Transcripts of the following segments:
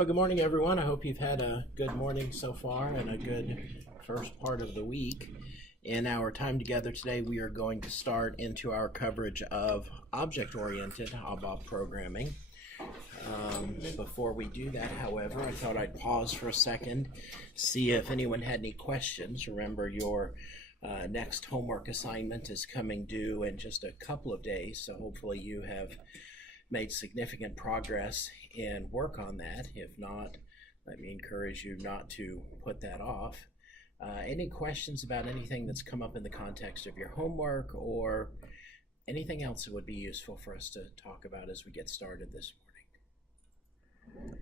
Well, good morning, everyone. I hope you've had a good morning so far and a good first part of the week. In our time together today, we are going to start into our coverage of object-oriented ABAP programming. Before we do that, however, I thought I'd pause for a second, see if anyone had any questions. Remember, your next homework assignment is coming due in just a couple of days, so hopefully you have made significant progress in work on that. If not, let me encourage you not to put that off. Any questions about anything that's come up in the context of your homework or anything else that would be useful for us to talk about as we get started this morning?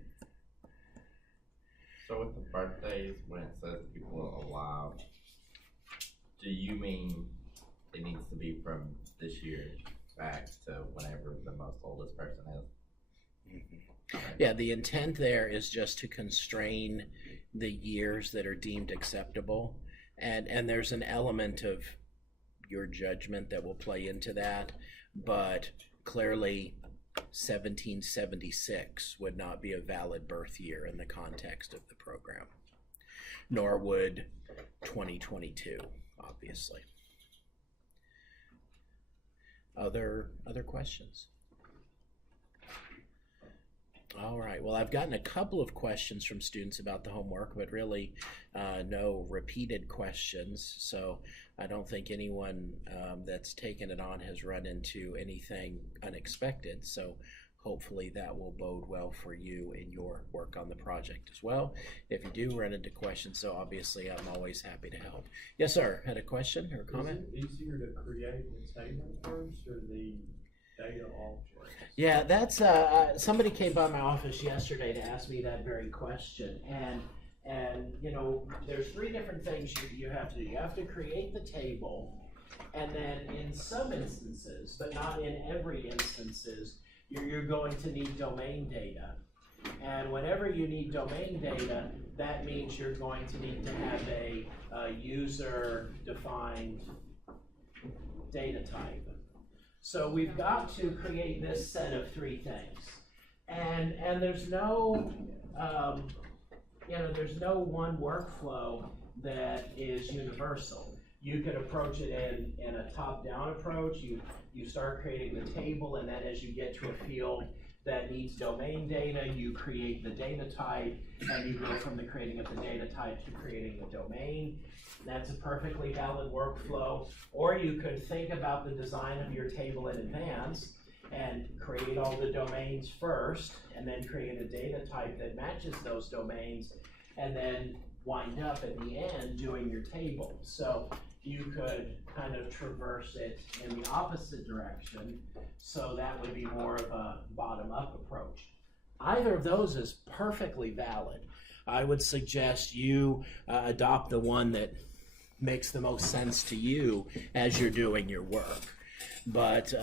So with the birthdays, when it says people alive, do you mean it needs to be from this year back to whenever the most oldest person is? Mm-hmm. Okay. Yeah, the intent there is just to constrain the years that are deemed acceptable, and there's an element of your judgment that will play into that, but clearly 1776 would not be a valid birth year in the context of the program, nor would 2022, obviously. Other questions? All right, well, I've gotten a couple of questions from students about the homework, but really no repeated questions, so I don't think anyone that's taken it on has run into anything unexpected, so hopefully that will bode well for you in your work on the project as well. If you do run into questions, so obviously I'm always happy to help. Yes, sir, had a question or a comment? Is it easier to create the table first or the data objects? Yeah, that's somebody came by my office yesterday to ask me that very question, and you know, there's three different things you have to do. You have to create the table, and then in some instances, but not in every instances, you're going to need domain data. And whenever you need domain data, that means you're going to need to have a user-defined data type. So we've got to create this set of three things. And there's no, there's no one workflow that is universal. You can approach it in a top-down approach. You start creating the table, and then as you get to a field that needs domain data, you create the data type, and you go from the creating of the data type to creating the domain. That's a perfectly valid workflow. Or you could think about the design of your table in advance and create all the domains first, and then create a data type that matches those domains, and then wind up at the end doing your table. So you could kind of traverse it in the opposite direction, so that would be more of a bottom-up approach. Either of those is perfectly valid. I would suggest you adopt the one that makes the most sense to you as you're doing your work. But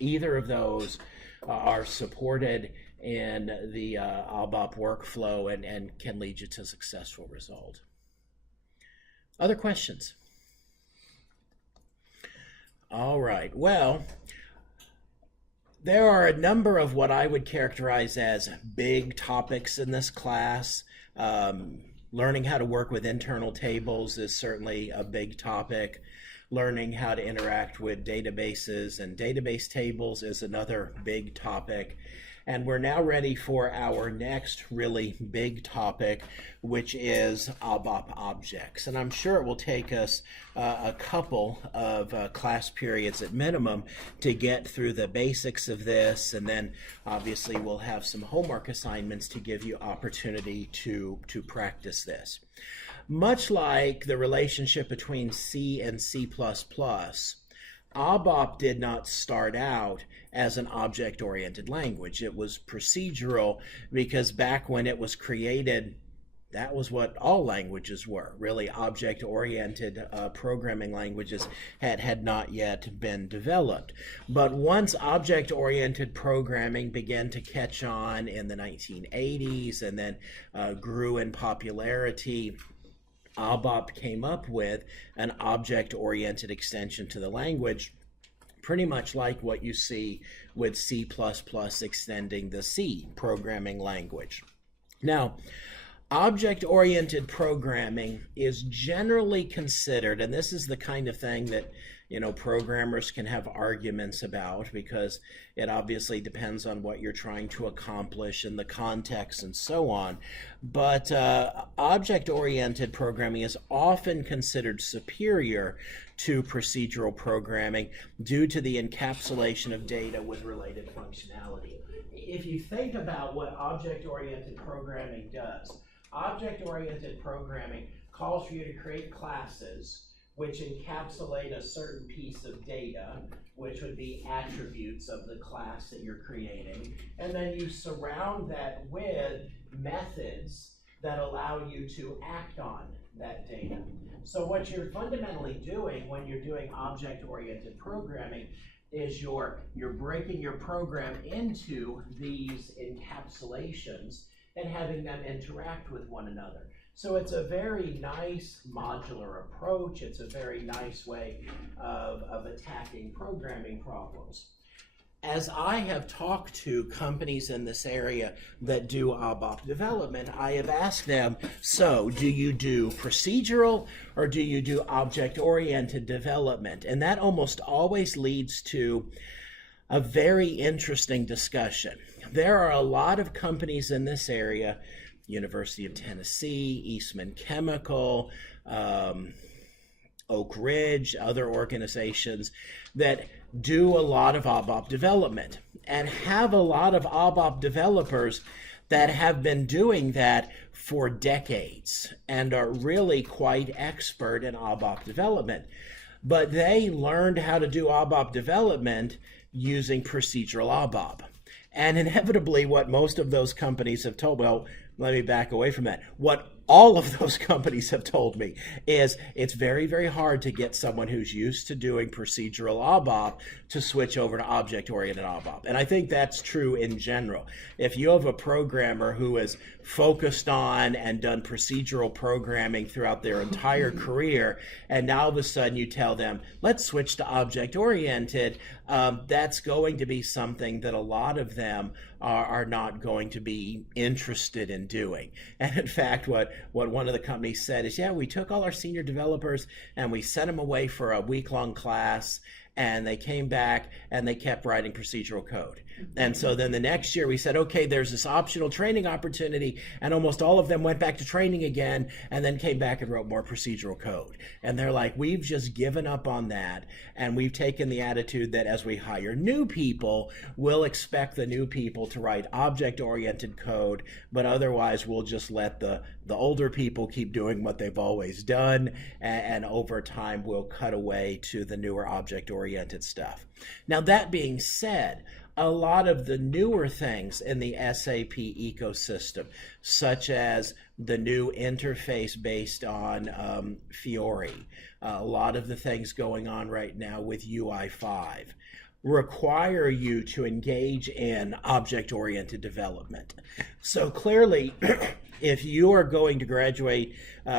either of those are supported in the ABAP workflow and can lead you to a successful result. Other questions? All right, well, there are a number of what I would characterize as big topics in this class. Learning how to work with internal tables is certainly a big topic. Learning how to interact with databases and database tables is another big topic. And we're now ready for our next really big topic, which is ABAP Objects. And I'm sure it will take us a couple of class periods at minimum to get through the basics of this, and then obviously we'll have some homework assignments to give you opportunity to practice this. Much like the relationship between C and C++, ABAP did not start out as an object-oriented language. It was procedural because back when it was created, that was what all languages were. Really, object-oriented programming languages had not yet been developed. But once object-oriented programming began to catch on in the 1980s and then grew in popularity, ABAP came up with an object-oriented extension to the language pretty much like what you see with C++ extending the C programming language. Now, object-oriented programming is generally considered, and this is the kind of thing that programmers can have arguments about, because it obviously depends on what you're trying to accomplish and the context and so on. But object-oriented programming is often considered superior to procedural programming due to the encapsulation of data with related functionality. If you think about what object-oriented programming does, object-oriented programming calls for you to create classes which encapsulate a certain piece of data, which would be attributes of the class that you're creating, and then you surround that with methods that allow you to act on that data. So what you're fundamentally doing when you're doing object-oriented programming is you're breaking your program into these encapsulations and having them interact with one another. So it's a very nice modular approach. It's a very nice way of attacking programming problems. As I have talked to companies in this area that do ABAP development, I have asked them, so do you do procedural or do you do object-oriented development? And that almost always leads to a very interesting discussion. There are a lot of companies in this area, University of Tennessee, Eastman Chemical, Oak Ridge, other organizations that do a lot of ABAP development and have a lot of ABAP developers that have been doing that for decades and are really quite expert in ABAP development. But they learned how to do ABAP development using procedural ABAP. And inevitably, what most of those companies have told, well, let me back away from that. What all of those companies have told me is it's very, very hard to get someone who's used to doing procedural ABAP to switch over to object-oriented ABAP. And I think that's true in general. If you have a programmer who is focused on and done procedural programming throughout their entire career, and now all of a sudden you tell them, let's switch to object-oriented, that's going to be something that a lot of them are not going to be interested in doing. And in fact, what one of the companies said is, yeah, we took all our senior developers and we sent them away for a week-long class, and they came back and they kept writing procedural code. And so then the next year we said, okay, there's this optional training opportunity, and almost all of them went back to training again and then came back and wrote more procedural code. And they're like, we've just given up on that, and we've taken the attitude that as we hire new people, we'll expect the new people to write object-oriented code, but otherwise we'll just let the older people keep doing what they've always done, and over time we'll cut away to the newer object-oriented stuff. Now, that being said, a lot of the newer things in the SAP ecosystem, such as the new interface based on Fiori, a lot of the things going on right now with UI5, require you to engage in object-oriented development. So clearly, if you are going to graduate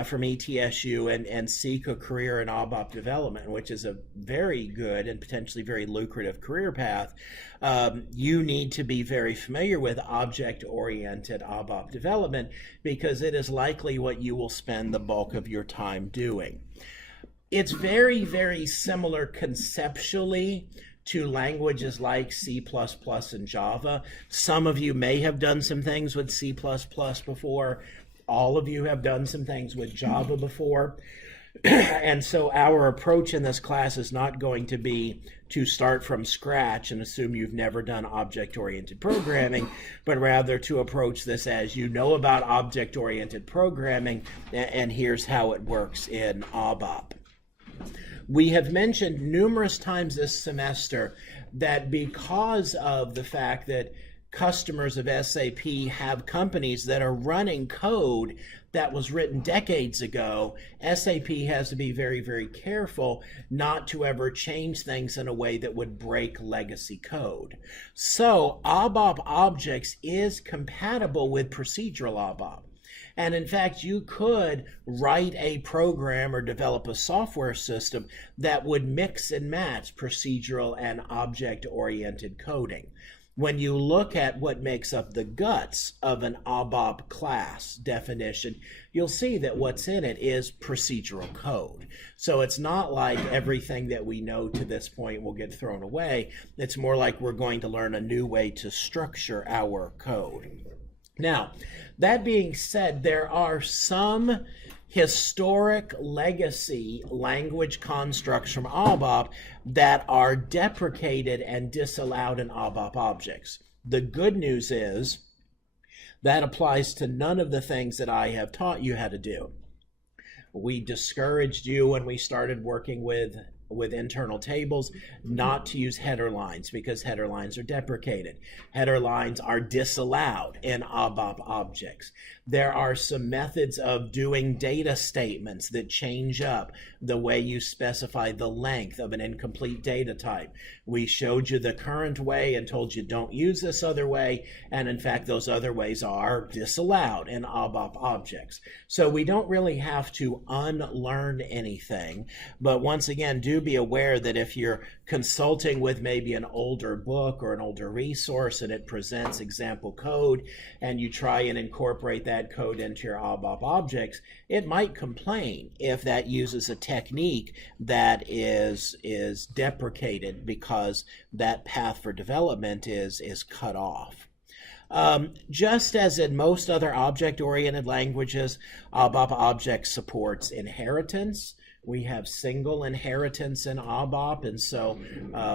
from ETSU and seek a career in ABAP development, which is a very good and potentially very lucrative career path, you need to be very familiar with object-oriented ABAP development, because it is likely what you will spend the bulk of your time doing. It's very, very similar conceptually to languages like C++ and Java. Some of you may have done some things with C++ before. All of you have done some things with Java before. And so our approach in this class is not going to be to start from scratch and assume you've never done object-oriented programming, but rather to approach this as, you know about object-oriented programming, and here's how it works in ABAP. We have mentioned numerous times this semester that because of the fact that customers of SAP have companies that are running code that was written decades ago, SAP has to be very, very careful not to ever change things in a way that would break legacy code. So ABAP Objects is compatible with procedural ABAP. And in fact, you could write a program or develop a software system that would mix and match procedural and object-oriented coding. When you look at what makes up the guts of an ABAP class definition, you'll see that what's in it is procedural code. So it's not like everything that we know to this point will get thrown away. It's more like we're going to learn a new way to structure our code. Now, that being said, there are some historic legacy language constructs from ABAP that are deprecated and disallowed in ABAP Objects. The good news is that applies to none of the things that I have taught you how to do. We discouraged you when we started working with internal tables not to use header lines because header lines are deprecated. Header lines are disallowed in ABAP Objects. There are some methods of doing data statements that change up the way you specify the length of an incomplete data type. We showed you the current way and told you don't use this other way, and in fact those other ways are disallowed in ABAP Objects. So we don't really have to unlearn anything, but once again, do be aware that if you're consulting with maybe an older book or an older resource and it presents example code and you try and incorporate that code into your ABAP Objects, it might complain if that uses a technique that is deprecated because that path for development is cut off. Just as in most other object-oriented languages, ABAP Objects supports inheritance. We have single inheritance in ABAP, and so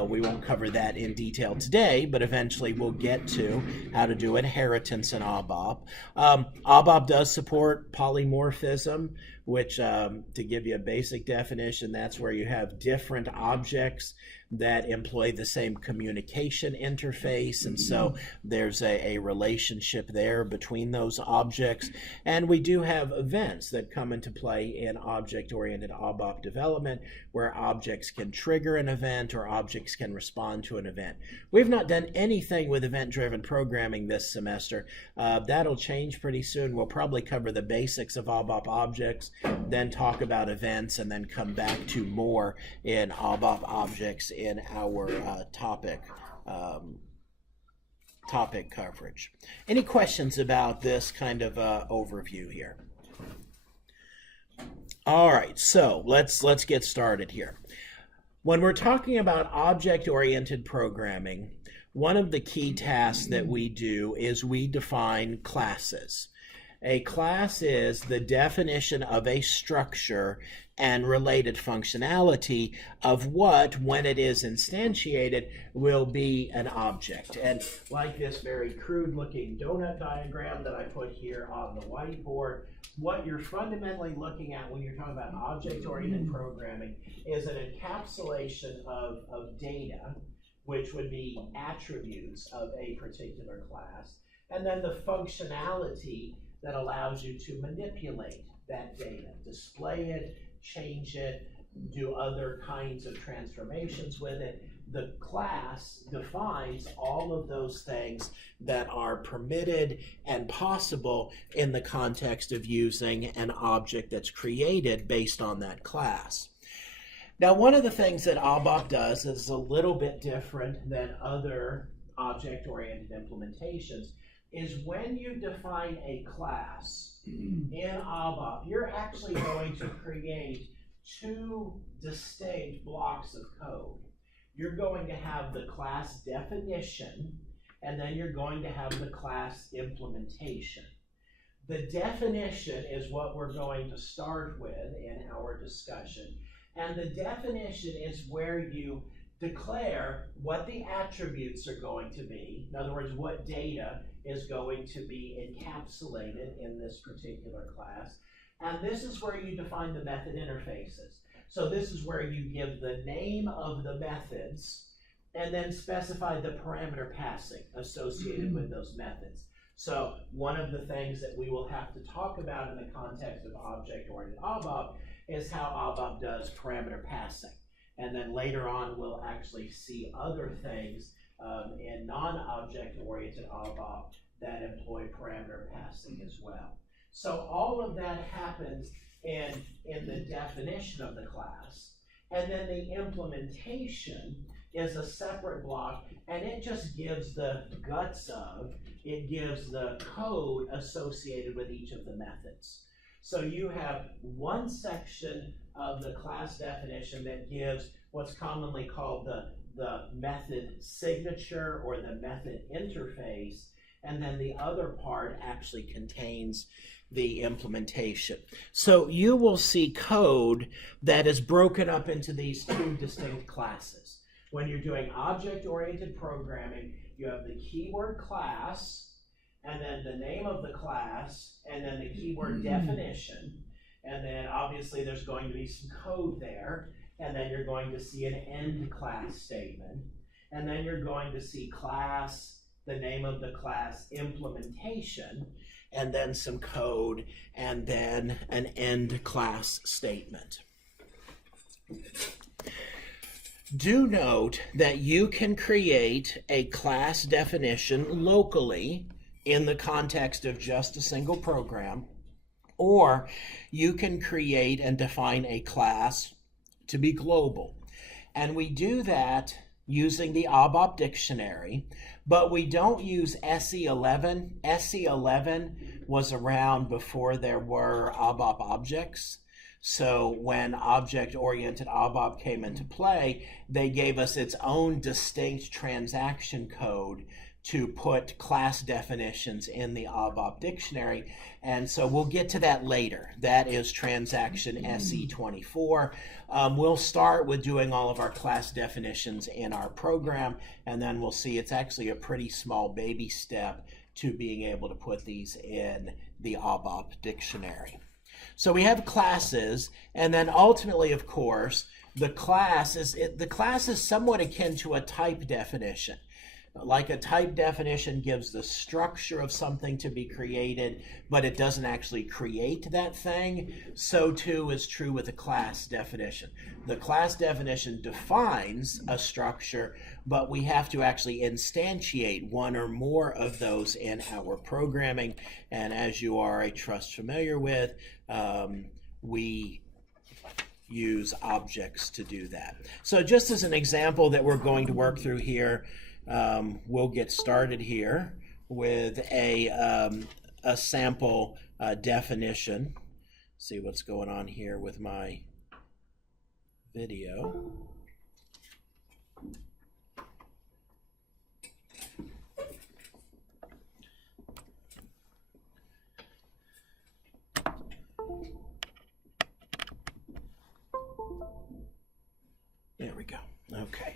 we won't cover that in detail today, but eventually we'll get to how to do inheritance in ABAP. ABAP does support polymorphism, which, to give you a basic definition, that's where you have different objects that employ the same communication interface, and so there's a relationship there between those objects. And we do have events that come into play in object-oriented ABAP development where objects can trigger an event or objects can respond to an event. We've not done anything with event-driven programming this semester. That'll change pretty soon. We'll probably cover the basics of ABAP Objects, then talk about events, and then come back to more in ABAP Objects in our topic coverage. Any questions about this kind of overview here? All right, so let's get started here. When we're talking about object-oriented programming, one of the key tasks that we do is we define classes. A class is the definition of a structure and related functionality of what, when it is instantiated, will be an object. And like this very crude looking donut diagram that I put here on the whiteboard, what you're fundamentally looking at when you're talking about object-oriented programming is an encapsulation of data, which would be attributes of a particular class, and then the functionality that allows you to manipulate that data, display it, change it, do other kinds of transformations with it. The class defines all of those things that are permitted and possible in the context of using an object that's created based on that class. Now, one of the things that ABAP does is a little bit different than other object-oriented implementations is when you define a class in ABAP, you're actually going to create two distinct blocks of code. You're going to have the class definition, and then you're going to have the class implementation. The definition is what we're going to start with in our discussion, and the definition is where you declare what the attributes are going to be. In other words, what data is going to be encapsulated in this particular class. And this is where you define the method interfaces. So this is where you give the name of the methods and then specify the parameter passing associated with those methods. So one of the things that we will have to talk about in the context of object-oriented ABAP is how ABAP does parameter passing. And then later on, we'll actually see other things in non-object-oriented ABAP that employ parameter passing as well. So all of that happens in the definition of the class. And then the implementation is a separate block, and it just gives the guts of, it gives the code associated with each of the methods. So you have one section of the class definition that gives what's commonly called the method signature or the method interface, and then the other part actually contains the implementation. So you will see code that is broken up into these two distinct classes. When you're doing object-oriented programming, you have the keyword class, and then the name of the class, and then the keyword definition. And then obviously there's going to be some code there, and then you're going to see an end class statement. And then you're going to see class, the name of the class, implementation, and then some code, and then an end class statement. Do note that you can create a class definition locally in the context of just a single program, or you can create and define a class to be global. And we do that using the ABAP dictionary, but we don't use SE11. SE11 was around before there were ABAP objects. So when object-oriented ABAP came into play, they gave us its own distinct transaction code to put class definitions in the ABAP dictionary. And so we'll get to that later. That is transaction SE24. We'll start with doing all of our class definitions in our program, and then we'll see it's actually a pretty small baby step to being able to put these in the ABAP dictionary. So we have classes, and then ultimately, of course, the class is somewhat akin to a type definition. Like a type definition gives the structure of something to be created, but it doesn't actually create that thing. So too is true with a class definition. The class definition defines a structure, but we have to actually instantiate one or more of those in our programming. And as you are, I trust, familiar with, we use objects to do that. So just as an example that we're going to work through here, we'll get started here with a sample definition. See what's going on here with my video. There we go. Okay.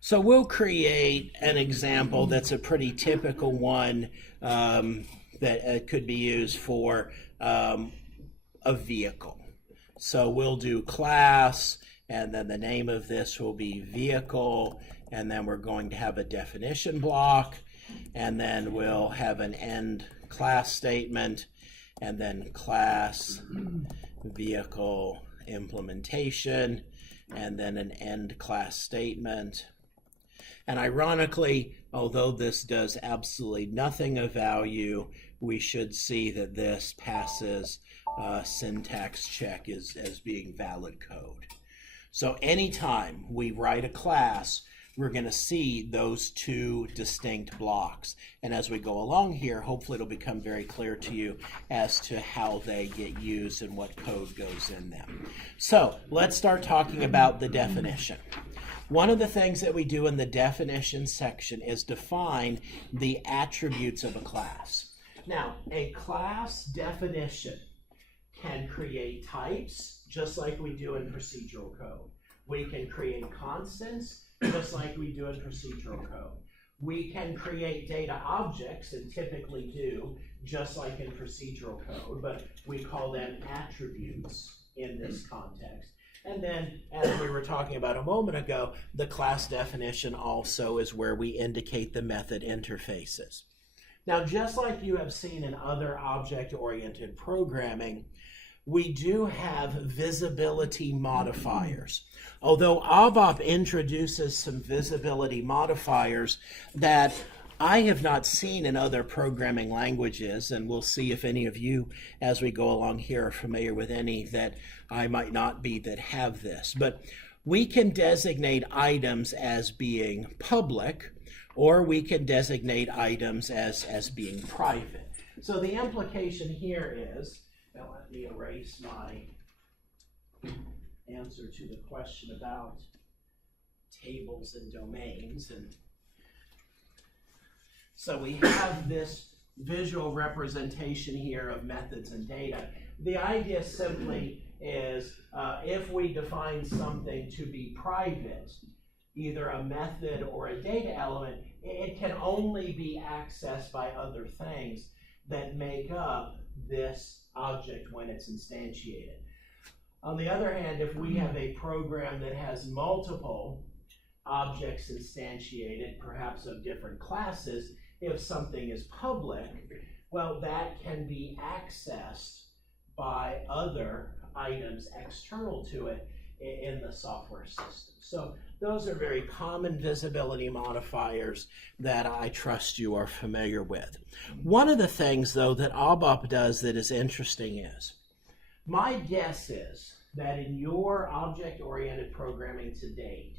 So we'll create an example that's a pretty typical one that could be used for a vehicle. So we'll do class, and then the name of this will be vehicle, and then we're going to have a definition block, and then we'll have an end class statement, and then class vehicle implementation, and then an end class statement. And ironically, although this does absolutely nothing of value, we should see that this passes syntax check as being valid code. So anytime we write a class, we're going to see those two distinct blocks. And as we go along here, hopefully it'll become very clear to you as to how they get used and what code goes in them. So let's start talking about the definition. One of the things that we do in the definition section is define the attributes of a class. Now, a class definition can create types, just like we do in procedural code. We can create constants, just like we do in procedural code. We can create data objects, and typically do, just like in procedural code, but we call them attributes in this context. And then, as we were talking about a moment ago, the class definition also is where we indicate the method interfaces. Now, just like you have seen in other object-oriented programming, we do have visibility modifiers. Although ABAP introduces some visibility modifiers that I have not seen in other programming languages, and we'll see if any of you as we go along here are familiar with any that I might not be that have this. But we can designate items as being public, or we can designate items as being private. So the implication here is, now let me erase my answer to the question about tables and domains. And so we have this visual representation here of methods and data. The idea simply is if we define something to be private, either a method or a data element, it can only be accessed by other things that make up this object when it's instantiated. On the other hand, if we have a program that has multiple objects instantiated, perhaps of different classes, if something is public, well, that can be accessed by other items external to it in the software system. So those are very common visibility modifiers that I trust you are familiar with. One of the things, though, that ABAP does that is interesting is, my guess is that in your object-oriented programming to date,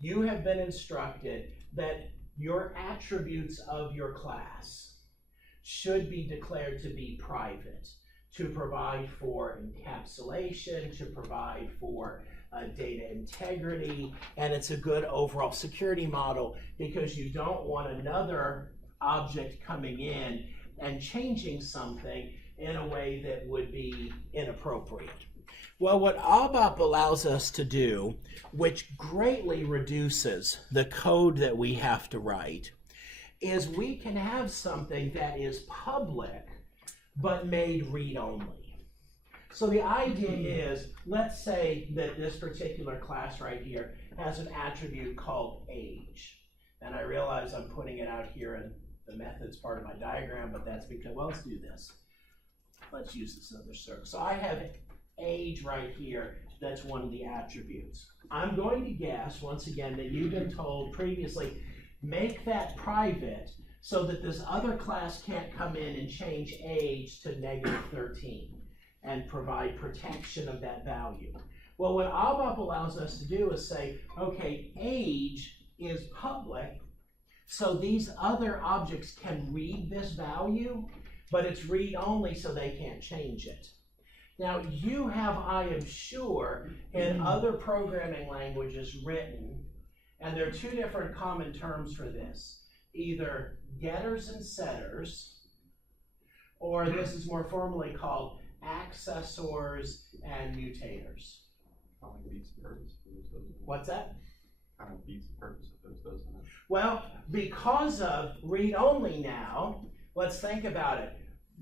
you have been instructed that your attributes of your class should be declared to be private, to provide for encapsulation, to provide for data integrity, and it's a good overall security model because you don't want another object coming in and changing something in a way that would be inappropriate. Well, what ABAP allows us to do, which greatly reduces the code that we have to write, is we can have something that is public but made read-only. So the idea is, let's say that this particular class right here has an attribute called age. And I realize I'm putting it out here in the methods part of my diagram, but that's because, well, let's do this. Let's use this other circle. So I have age right here, that's one of the attributes. I'm going to guess, once again, that you've been told previously, make that private so that this other class can't come in and change age to -13 and provide protection of that value. Well, what ABAP allows us to do is say, okay, age is public, so these other objects can read this value, but it's read-only so they can't change it. Now, you have, I am sure, in other programming languages written, and there are two different common terms for this, either getters and setters, or this is more formally called accessors and mutators. What's that? Kind of beats the purpose of those, doesn't it? Well, because of read-only now, let's think about it.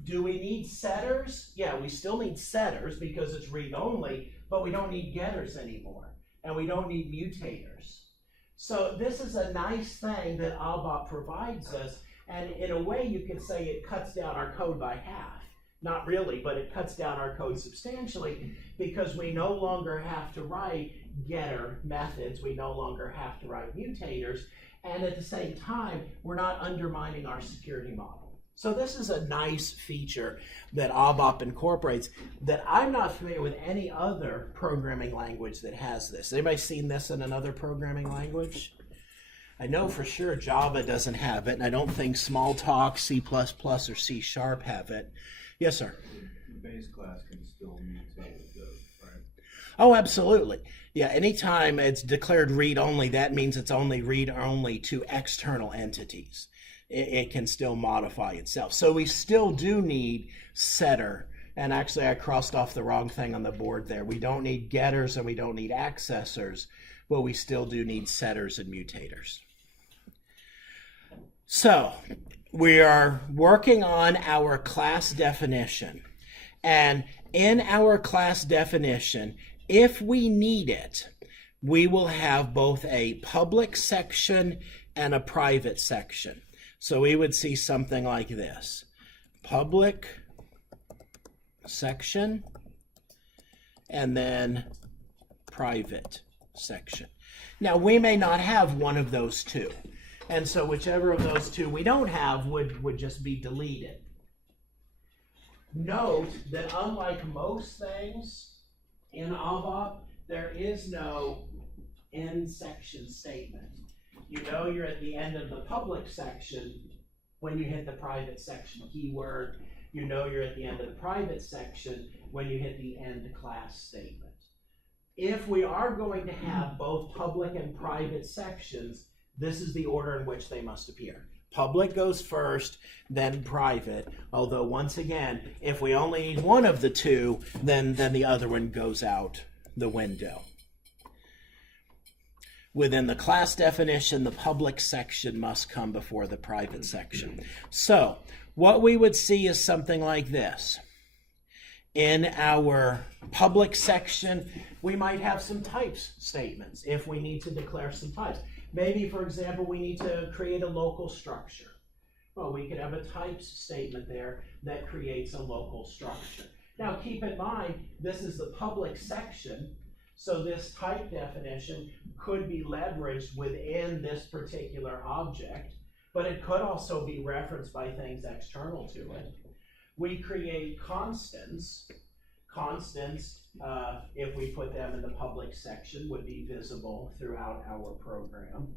Do we need setters? Yeah, we still need setters because it's read-only, but we don't need getters anymore, and we don't need mutators. So this is a nice thing that ABAP provides us, and in a way you could say it cuts down our code by half. Not really, but it cuts down our code substantially because we no longer have to write getter methods, we no longer have to write mutators, and at the same time, we're not undermining our security model. So this is a nice feature that ABAP incorporates that I'm not familiar with any other programming language that has this. Anybody seen this in another programming language? I know for sure Java doesn't have it, and I don't think Smalltalk, C++, or C# have it. Yes, sir? The base class can still mutate those, right? Oh, absolutely. Yeah, anytime it's declared read-only, that means it's only read-only to external entities. It can still modify itself. So we still do need setter. And actually, I crossed off the wrong thing on the board there. We don't need getters and we don't need accessors, but we still do need setters and mutators. So we are working on our class definition. And in our class definition, if we need it, we will have both a public section and a private section. So we would see something like this. Public section and then private section. Now we may not have one of those two. And so whichever of those two we don't have would just be deleted. Note that unlike most things in ABAP, there is no end section statement. You know you're at the end of the public section when you hit the private section keyword. You know you're at the end of the private section when you hit the end class statement. If we are going to have both public and private sections, this is the order in which they must appear. Public goes first, then private, although once again, if we only need one of the two, then the other one goes out the window. Within the class definition, the public section must come before the private section. So what we would see is something like this. In our public section, we might have some types statements if we need to declare some types. Maybe, for example, we need to create a local structure. Well, we could have a types statement there that creates a local structure. Now, keep in mind, this is the public section, so this type definition could be leveraged within this particular object, but it could also be referenced by things external to it. We create constants. Constants, if we put them in the public section, would be visible throughout our program.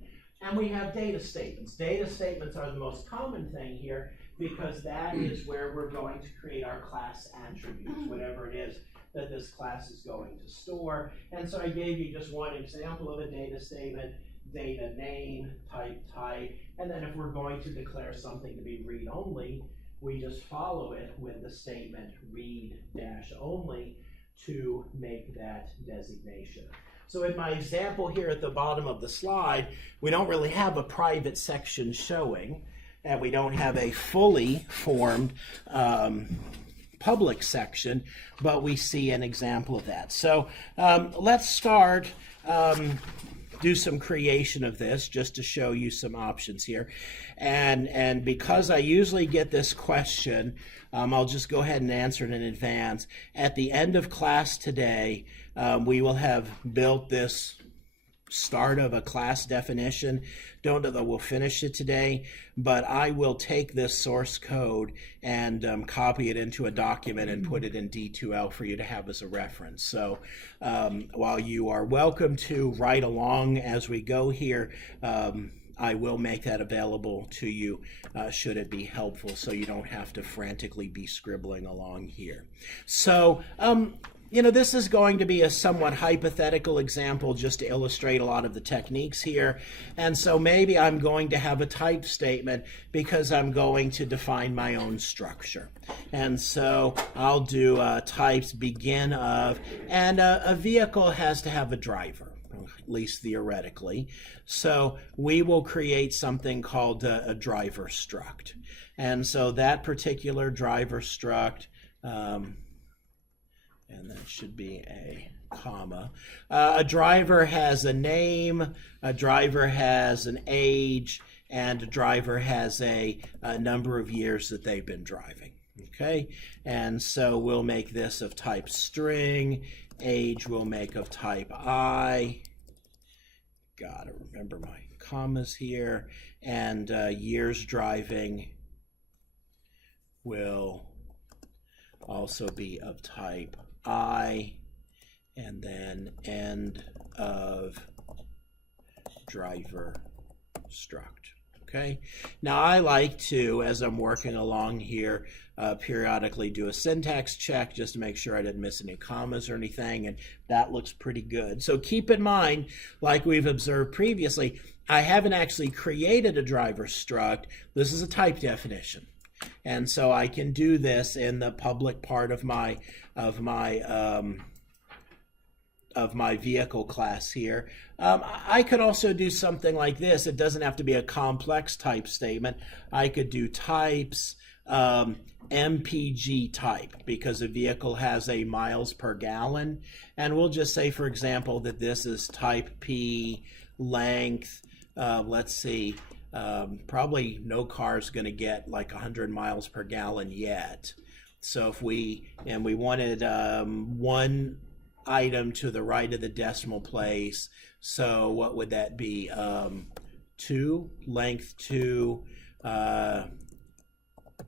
And we have data statements. Data statements are the most common thing here because that is where we're going to create our class attributes, whatever it is that this class is going to store. And so I gave you just one example of a data statement: data name, type, and then if we're going to declare something to be read-only, we just follow it with the statement read-only to make that designation. So in my example here at the bottom of the slide, we don't really have a private section showing, and we don't have a fully formed public section, but we see an example of that. So let's start, do some creation of this just to show you some options here. And because I usually get this question, I'll just go ahead and answer it in advance. At the end of class today, we will have built this start of a class definition. Don't know that we'll finish it today, but I will take this source code and copy it into a document and put it in D2L for you to have as a reference. So while you are welcome to write along as we go here, I will make that available to you should it be helpful, so you don't have to frantically be scribbling along here. So you know, this is going to be a somewhat hypothetical example just to illustrate a lot of the techniques here. And so maybe I'm going to have a type statement because I'm going to define my own structure. And so I'll do types begin of, and a vehicle has to have a driver, at least theoretically. So we will create something called a driver struct. And so that particular driver struct, and that should be a comma. A driver has a name, a driver has an age, and a driver has a number of years that they've been driving. Okay, and so we'll make this of type string, age we'll make of type I. Gotta remember my commas here, and years driving will also be of type I, and then end of driver struct. Okay, now I like to, as I'm working along here, periodically do a syntax check just to make sure I didn't miss any commas or anything, and that looks pretty good. So keep in mind, like we've observed previously, I haven't actually created a driver struct. This is a type definition. And so I can do this in the public part of my vehicle class here. I could also do something like this. It doesn't have to be a complex type statement. I could do types MPG type because a vehicle has a miles per gallon. And we'll just say, for example, that this is type P, length, let's see, probably no car is going to get like 100 miles per gallon yet. So if we wanted one item to the right of the decimal place, so what would that be? 2, length 2,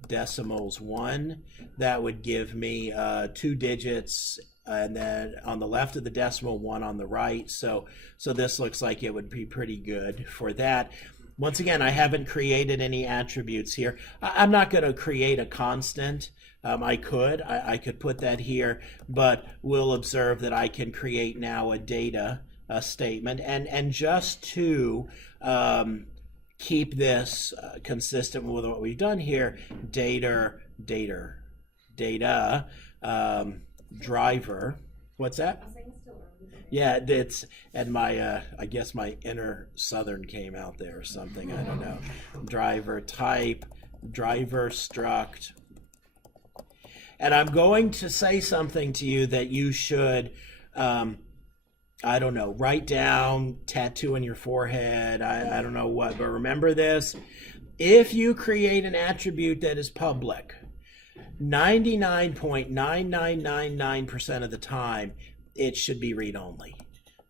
decimals 1. That would give me 2 digits, and then on the left of the decimal, 1 on the right. So this looks like it would be pretty good for that. Once again, I haven't created any attributes here. I'm not going to create a constant. I could put that here, but we'll observe that I can create now a data statement. And just to keep this consistent with what we've done here, data driver. What's that? Yeah, it's, and my I guess my inner Southern came out there or something. I don't know. Driver type, driver struct. And I'm going to say something to you that you should, I don't know, write down, tattoo on your forehead. I don't know what, but remember this. If you create an attribute that is public, 99.9999% of the time, it should be read-only.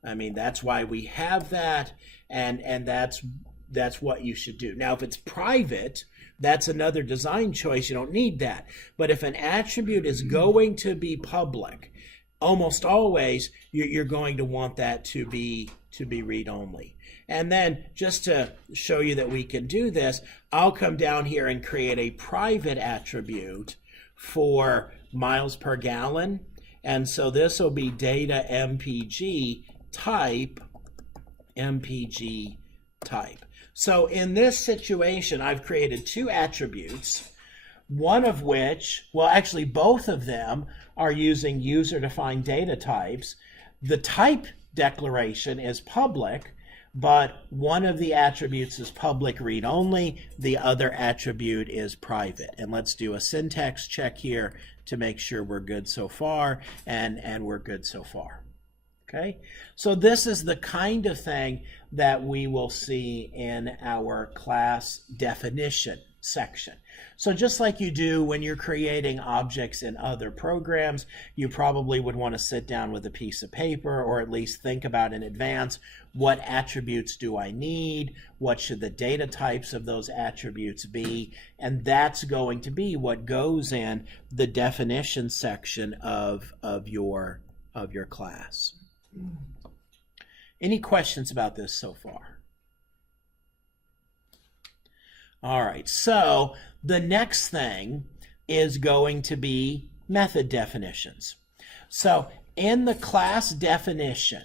I mean, that's why we have that, and that's what you should do. Now, if it's private, that's another design choice. You don't need that. But if an attribute is going to be public, almost always you're going to want that to be read-only. And then just to show you that we can do this, I'll come down here and create a private attribute for miles per gallon. And so this will be data MPG type, MPG type. So in this situation, I've created 2 attributes, one of which, well, actually both of them are using user-defined data types. The type declaration is public, but one of the attributes is public read-only, the other attribute is private. And let's do a syntax check here to make sure we're good so far, and we're good so far. Okay, so this is the kind of thing that we will see in our class definition section. So just like you do when you're creating objects in other programs, you probably would want to sit down with a piece of paper, or at least think about in advance, what attributes do I need? What should the data types of those attributes be? And that's going to be what goes in the definition section of your class. Any questions about this so far? All right, so the next thing is going to be method definitions. So in the class definition,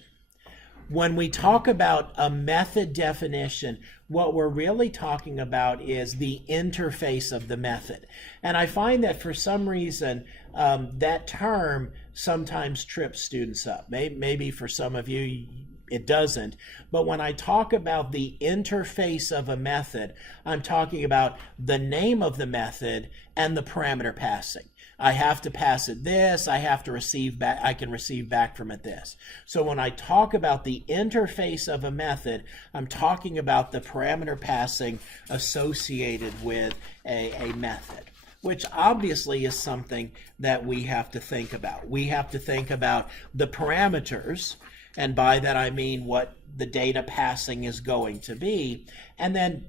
when we talk about a method definition, what we're really talking about is the interface of the method. And I find that for some reason, that term sometimes trips students up. Maybe for some of you, it doesn't. But when I talk about the interface of a method, I'm talking about the name of the method and the parameter passing. I have to pass it this, I have to receive back, I can receive back from it this. So when I talk about the interface of a method, I'm talking about the parameter passing associated with a method, which obviously is something that we have to think about. We have to think about the parameters, and by that I mean what the data passing is going to be. And then,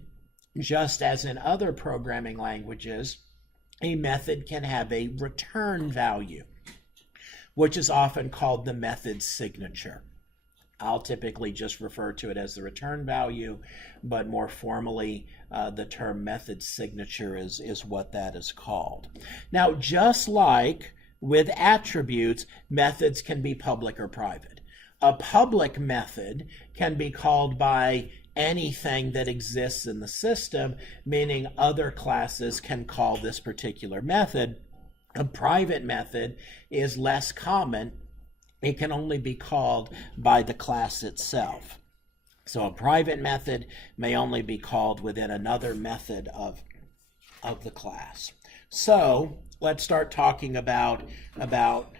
just as in other programming languages, a method can have a return value, which is often called the method signature. I'll typically just refer to it as the return value, but more formally, the term method signature is what that is called. Now, just like with attributes, methods can be public or private. A public method can be called by anything that exists in the system, meaning other classes can call this particular method. A private method is less common. It can only be called by the class itself. So a private method may only be called within another method of the class. So let's start talking about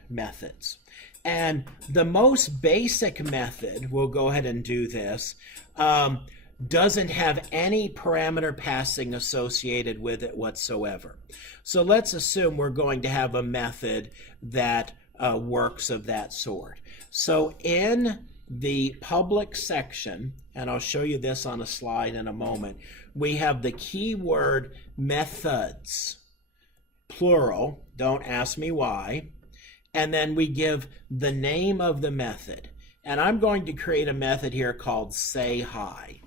methods. And the most basic method, we'll go ahead and do this, doesn't have any parameter passing associated with it whatsoever. So let's assume we're going to have a method that works of that sort. So in the public section, and I'll show you this on a slide in a moment, we have the keyword methods, plural, don't ask me why, and then we give the name of the method. And I'm going to create a method here called say hi.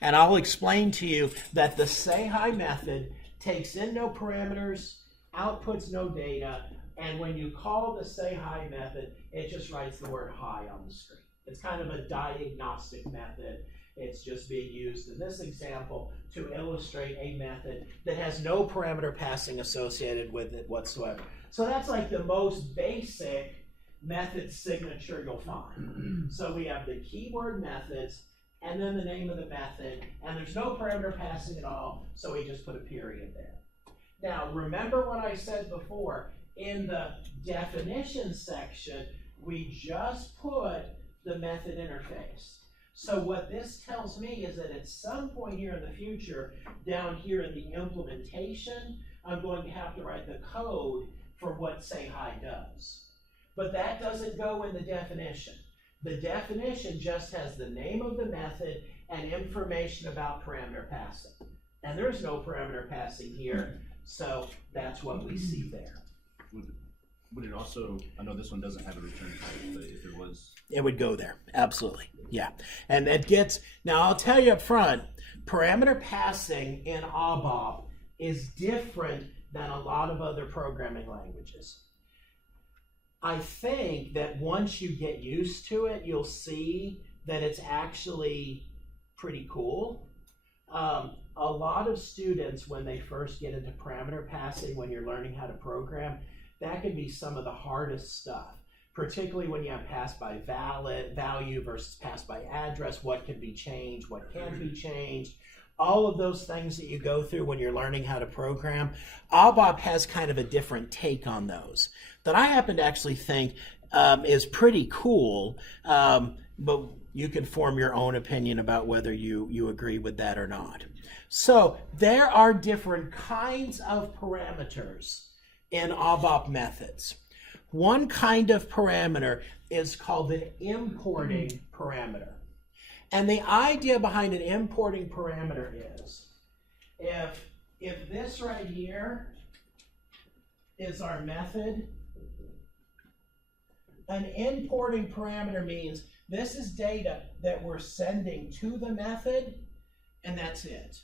And I'll explain to you that the say hi method takes in no parameters, outputs no data, and when you call the say hi method, it just writes the word hi on the screen. It's kind of a diagnostic method. It's just being used in this example to illustrate a method that has no parameter passing associated with it whatsoever. So that's like the most basic method signature you'll find. So we have the keyword methods, and then the name of the method, and there's no parameter passing at all, so we just put a period there. Now, remember what I said before, in the definition section, we just put the method interface. So what this tells me is that at some point here in the future, down here in the implementation, I'm going to have to write the code for what say hi does. But that doesn't go in the definition. The definition just has the name of the method and information about parameter passing. And there's no parameter passing here, so that's what we see there. Would it also, I know this one doesn't have a return type, but if it was... It would go there, absolutely, yeah. And it gets, now I'll tell you up front, parameter passing in ABAP is different than a lot of other programming languages. I think that once you get used to it, you'll see that it's actually pretty cool. A lot of students, when they first get into parameter passing, when you're learning how to program, that can be some of the hardest stuff, particularly when you have pass by value versus pass by address, what can be changed, what can't be changed. All of those things that you go through when you're learning how to program, ABAP has kind of a different take on those that I happen to actually think is pretty cool, but you can form your own opinion about whether you agree with that or not. So there are different kinds of parameters in ABAP methods. One kind of parameter is called an importing parameter. And the idea behind an importing parameter is, if this right here is our method, an importing parameter means this is data that we're sending to the method, and that's it.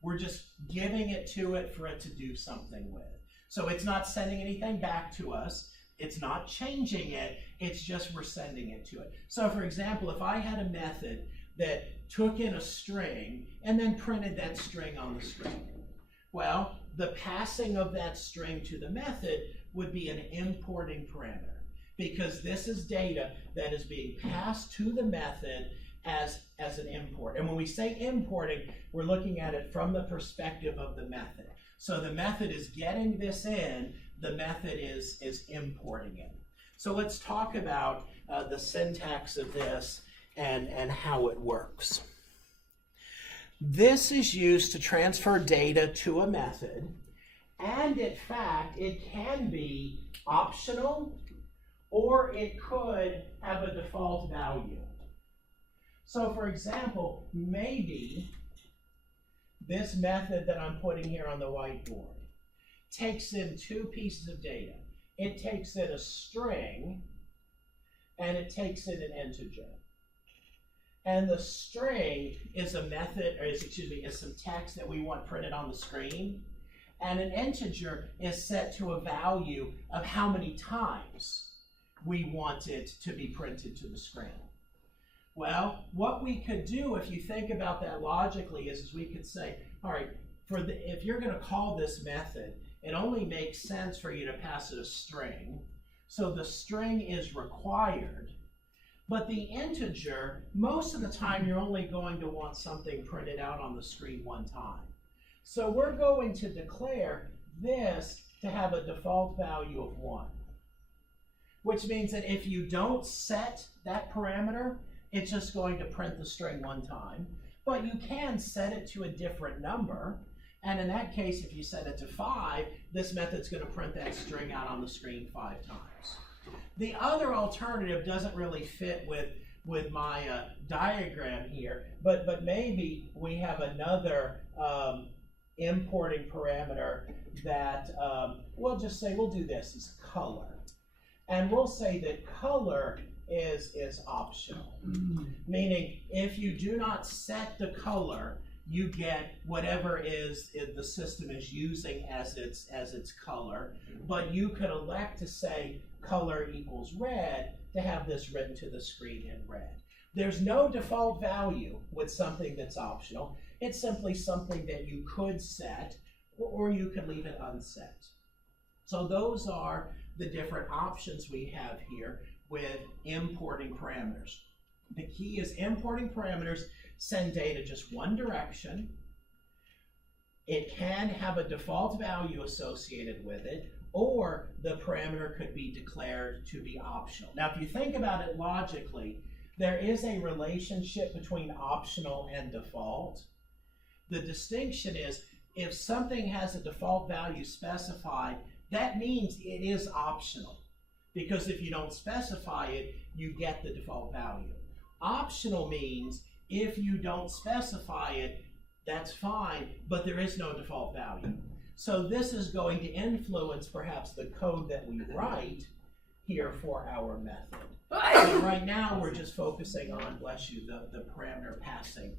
We're just giving it to it for it to do something with. So it's not sending anything back to us. It's not changing it. It's just we're sending it to it. So for example, if I had a method that took in a string and then printed that string on the screen, well, the passing of that string to the method would be an importing parameter, because this is data that is being passed to the method as an import. And when we say importing, we're looking at it from the perspective of the method. So the method is getting this in, the method is importing it. So let's talk about the syntax of this and how it works. This is used to transfer data to a method, and in fact, it can be optional, or it could have a default value. So for example, maybe this method that I'm putting here on the whiteboard takes in two pieces of data. It takes in a string, and it takes in an integer. And the string is a method, or is some text that we want printed on the screen. And an integer is set to a value of how many times we want it to be printed to the screen. Well, what we could do, if you think about that logically, is we could say, all right, if you're going to call this method, it only makes sense for you to pass it a string. So the string is required. But the integer, most of the time, you're only going to want something printed out on the screen one time. So we're going to declare this to have a default value of 1, which means that if you don't set that parameter, it's just going to print the string one time. But you can set it to a different number. And in that case, if you set it to 5, this method's going to print that string out on the screen 5 times. the other alternative doesn't really fit with my diagram here, but maybe we have another importing parameter that we'll just say, we'll do this as color. And we'll say that color is optional, meaning if you do not set the color, you get whatever the system is using as its color, but you could elect to say color equals red to have this written to the screen in red. There's no default value with something that's optional. It's simply something that you could set, or you can leave it unset. So those are the different options we have here with importing parameters. The key is importing parameters send data just one direction. It can have a default value associated with it, or the parameter could be declared to be optional. Now, if you think about it logically, there is a relationship between optional and default. The distinction is if something has a default value specified, that means it is optional, because if you don't specify it, you get the default value. Optional means if you don't specify it, that's fine, but there is no default value. So this is going to influence perhaps the code that we write here for our method. So right now we're just focusing on, bless you, the parameter passing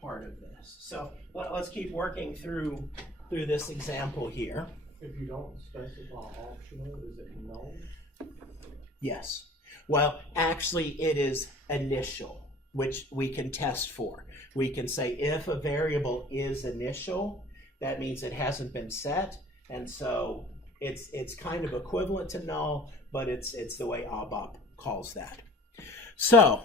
part of this. So let's keep working through this example here. If you don't specify optional, is it null? Yes. Well, actually it is initial, which we can test for. We can say if a variable is initial, that means it hasn't been set, and so it's kind of equivalent to null, but it's the way ABAP calls that. So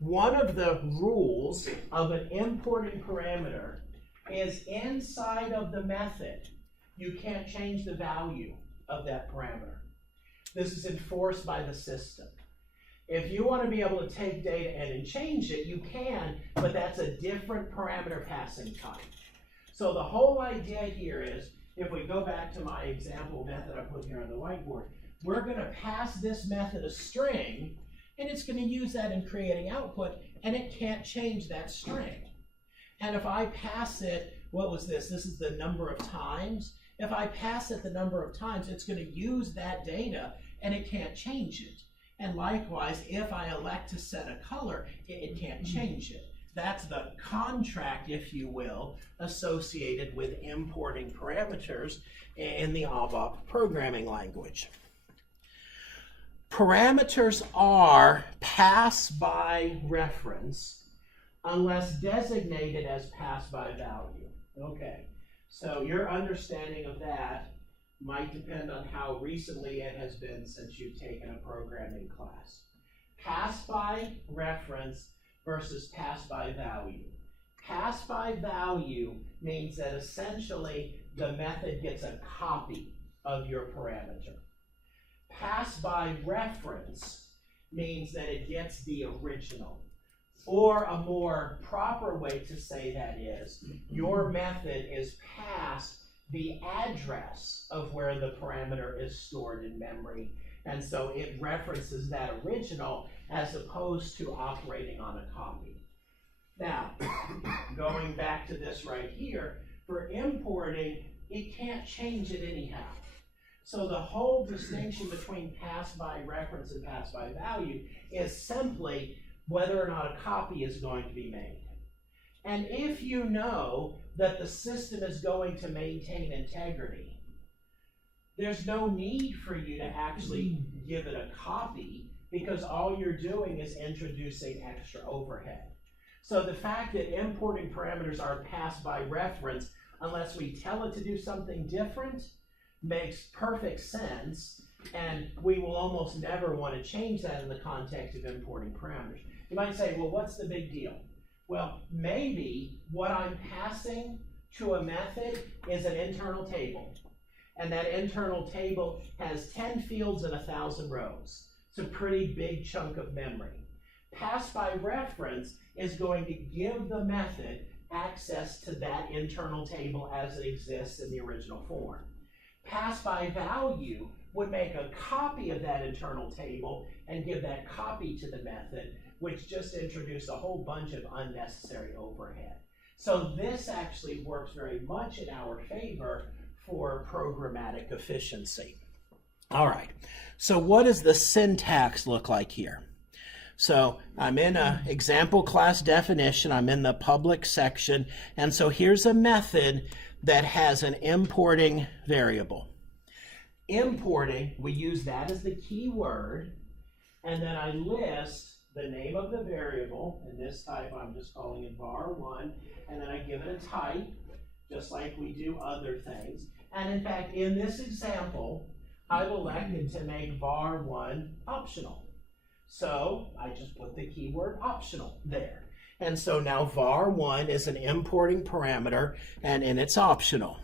one of the rules of an importing parameter is inside of the method, you can't change the value of that parameter. This is enforced by the system. If you want to be able to take data and change it, you can, but that's a different parameter passing type. So the whole idea here is, if we go back to my example method I put here on the whiteboard, we're going to pass this method a string, and it's going to use that in creating output, and it can't change that string. And if I pass it, what was this? This is the number of times. If I pass it the number of times, it's going to use that data, and it can't change it. And likewise, if I elect to set a color, it can't change it. That's the contract, if you will, associated with importing parameters in the ABAP programming language. Parameters are pass by reference unless designated as pass by value. Okay, so your understanding of that might depend on how recently it has been since you've taken a programming class. Pass by reference versus pass by value. Pass by value means that essentially the method gets a copy of your parameter. Pass by reference means that it gets the original. Or a more proper way to say that is, your method is passed the address of where the parameter is stored in memory. And so it references that original as opposed to operating on a copy. Now, going back to this right here, for importing, it can't change it anyhow. So the whole distinction between pass by reference and pass by value is simply whether or not a copy is going to be made. And if you know that the system is going to maintain integrity, there's no need for you to actually give it a copy, because all you're doing is introducing extra overhead. So the fact that importing parameters are passed by reference, unless we tell it to do something different, makes perfect sense, and we will almost never want to change that in the context of importing parameters. You might say, well, what's the big deal? Well, maybe what I'm passing to a method is an internal table, and that internal table has 10 fields and 1,000 rows. It's a pretty big chunk of memory. Pass by reference is going to give the method access to that internal table as it exists in the original form. Pass by value would make a copy of that internal table and give that copy to the method, which just introduced a whole bunch of unnecessary overhead. So this actually works very much in our favor for programmatic efficiency. All right, so what does the syntax look like here? So I'm in an example class definition, I'm in the public section, and so here's a method that has an importing variable. Importing, we use that as the keyword, and then I list the name of the variable, and this type I'm just calling it var1, and then I give it a type, just like we do other things. And in fact, in this example, I've elected to make var1 optional. So I just put the keyword optional there. And so now var1 is an importing parameter, and it's optional.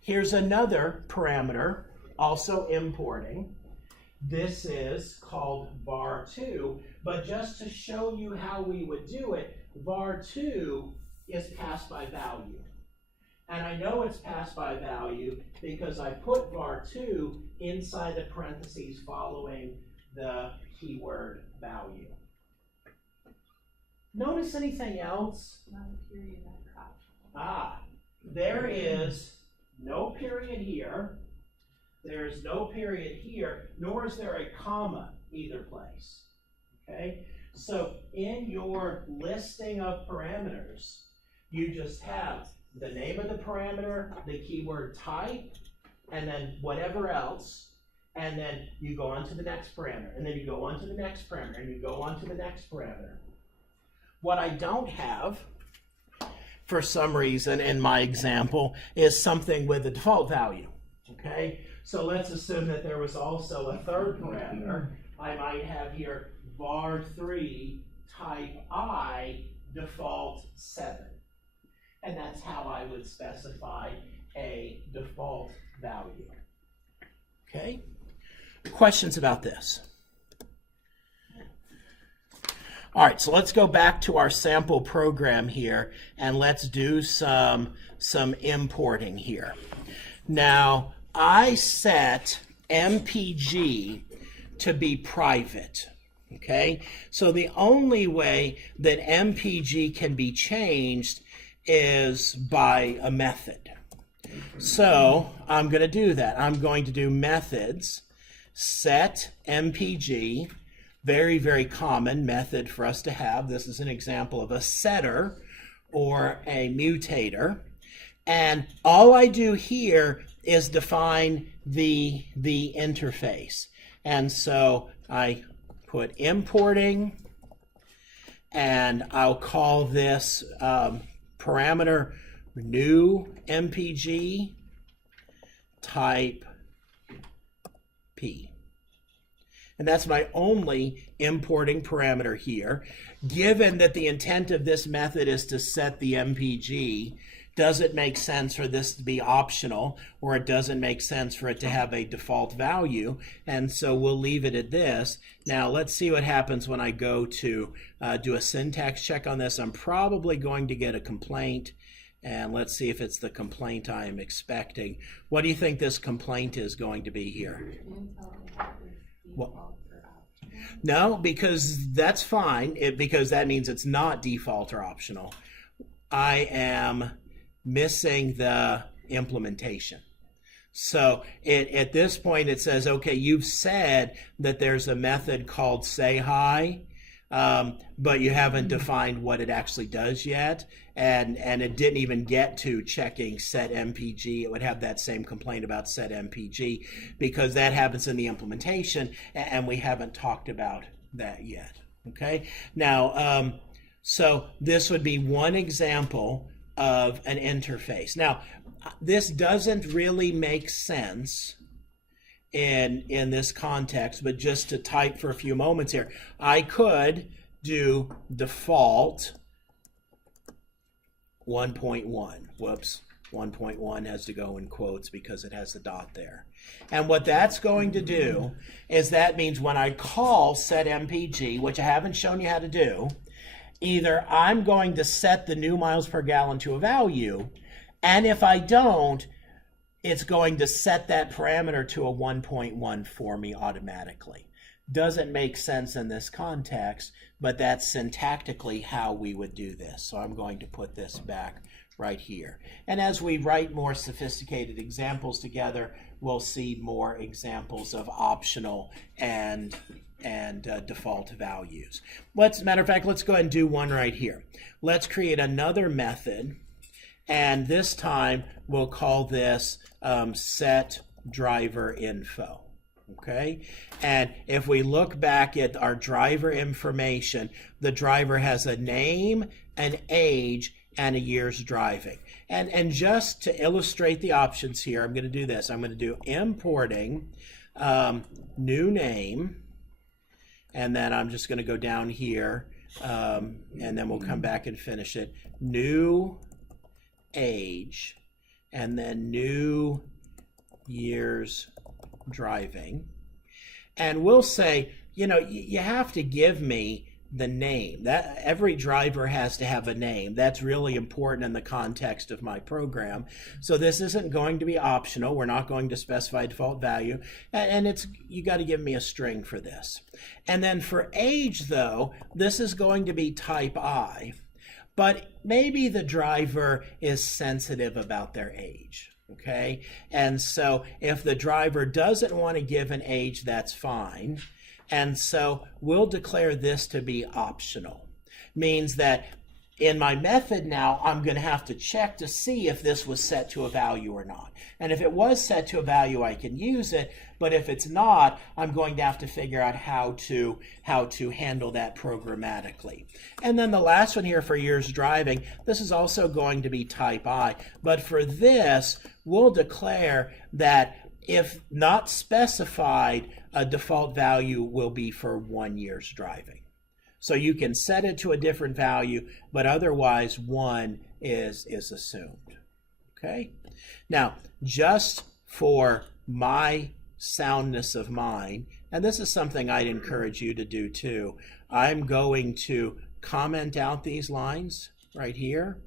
Here's another parameter, also importing. This is called var2, but just to show you how we would do it, var2 is passed by value. And I know it's passed by value because I put var2 inside the parentheses following the keyword value. Notice anything else? Not a period, not a Ah, there is no period here. There's no period here, nor is there a comma either place. Okay? So in your listing of parameters, you just have the name of the parameter, the keyword type, and then whatever else, and then you go on to the next parameter, and then you go on to the next parameter, and you go on to the next parameter. What I don't have, for some reason in my example, is something with a default value. Okay? So let's assume that there was also a third parameter. I might have here var3 type I default 7. And that's how I would specify a default value. Okay? Questions about this? All right, so let's go back to our sample program here, and let's do some importing here. Now, I set MPG to be private, okay? So the only way that MPG can be changed is by a method. So I'm going to do that. I'm going to do methods, set MPG, very, very common method for us to have. This is an example of a setter or a mutator. And all I do here is define the interface. And so I put importing, and I'll call this parameter new MPG type P. And that's my only importing parameter here. Given that the intent of this method is to set the MPG, does it make sense for this to be optional, or it doesn't make sense for it to have a default value? And so we'll leave it at this. Now let's see what happens when I go to do a syntax check on this. I'm probably going to get a complaint, and let's see if it's the complaint I am expecting. What do you think this complaint is going to be here? Well, no, because that's fine, because that means it's not default or optional. I am missing the implementation. So at this point it says, okay, you've said that there's a method called say hi, but you haven't defined what it actually does yet, and it didn't even get to checking set MPG. It would have that same complaint about set MPG because that happens in the implementation, and we haven't talked about that yet. Okay, now so this would be one example of an interface. Now this doesn't really make sense in this context, but just to type for a few moments here, I could do default 1.1. Whoops, 1.1 has to go in quotes because it has the dot there. And what that's going to do is that means when I call set MPG, which I haven't shown you how to do, either I'm going to set the new miles per gallon to a value, and if I don't, it's going to set that parameter to a 1.1 for me automatically. Doesn't make sense in this context, but that's syntactically how we would do this. So I'm going to put this back right here. And as we write more sophisticated examples together, we'll see more examples of optional and default values. Matter of fact, let's go ahead and do one right here. Let's create another method, and this time we'll call this set driver info. Okay, and if we look back at our driver information, the driver has a name, an age, and a year's driving. And just to illustrate the options here, I'm going to do this. I'm going to do importing new name, and then I'm just going to go down here, and then we'll come back and finish it. New age, and then new year's driving. And we'll say, you know, you have to give me the name. That every driver has to have a name. That's really important in the context of my program. So this isn't going to be optional. We're not going to specify default value, and it's, you got to give me a string for this. And then for age, though, this is going to be type I, but maybe the driver is sensitive about their age. Okay, and so if the driver doesn't want to give an age, that's fine. And so we'll declare this to be optional. Means that in my method now, I'm going to have to check to see if this was set to a value or not. And if it was set to a value, I can use it. But if it's not, I'm going to have to figure out how to handle that programmatically. And then the last one here for years driving, this is also going to be type I. But for this, we'll declare that if not specified, a default value will be for 1 year's driving. So you can set it to a different value, but otherwise 1 is assumed. Okay? Now, just for my soundness of mind, and this is something I'd encourage you to do too, I'm going to comment out these lines right here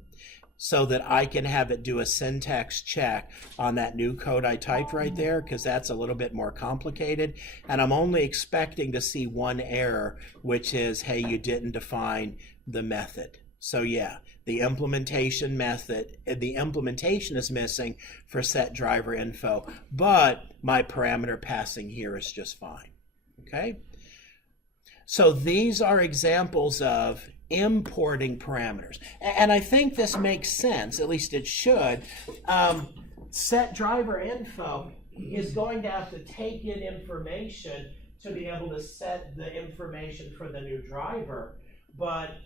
so that I can have it do a syntax check on that new code I typed right there, because that's a little bit more complicated. And I'm only expecting to see one error, which is, hey, you didn't define the method. So yeah, the implementation method, the implementation is missing for set driver info, but my parameter passing here is just fine. Okay? So these are examples of importing parameters. And I think this makes sense, at least it should. Set driver info is going to have to take in information to be able to set the information for the new driver, but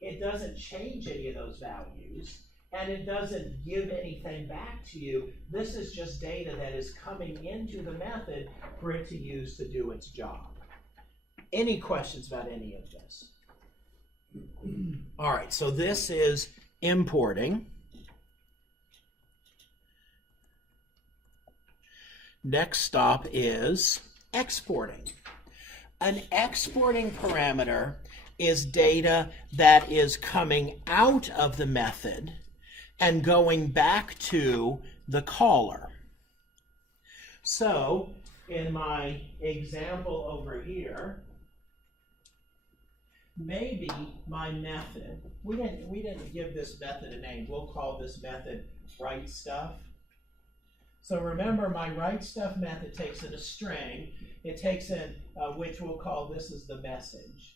it doesn't change any of those values, and it doesn't give anything back to you. This is just data that is coming into the method for it to use to do its job. Any questions about any of this? All right, so this is importing. Next stop is exporting. An exporting parameter is data that is coming out of the method and going back to the caller. So in my example over here, maybe my method, we didn't give this method a name. We'll call this method write stuff. So remember, my write stuff method takes in a string. It takes in, which we'll call this is the message.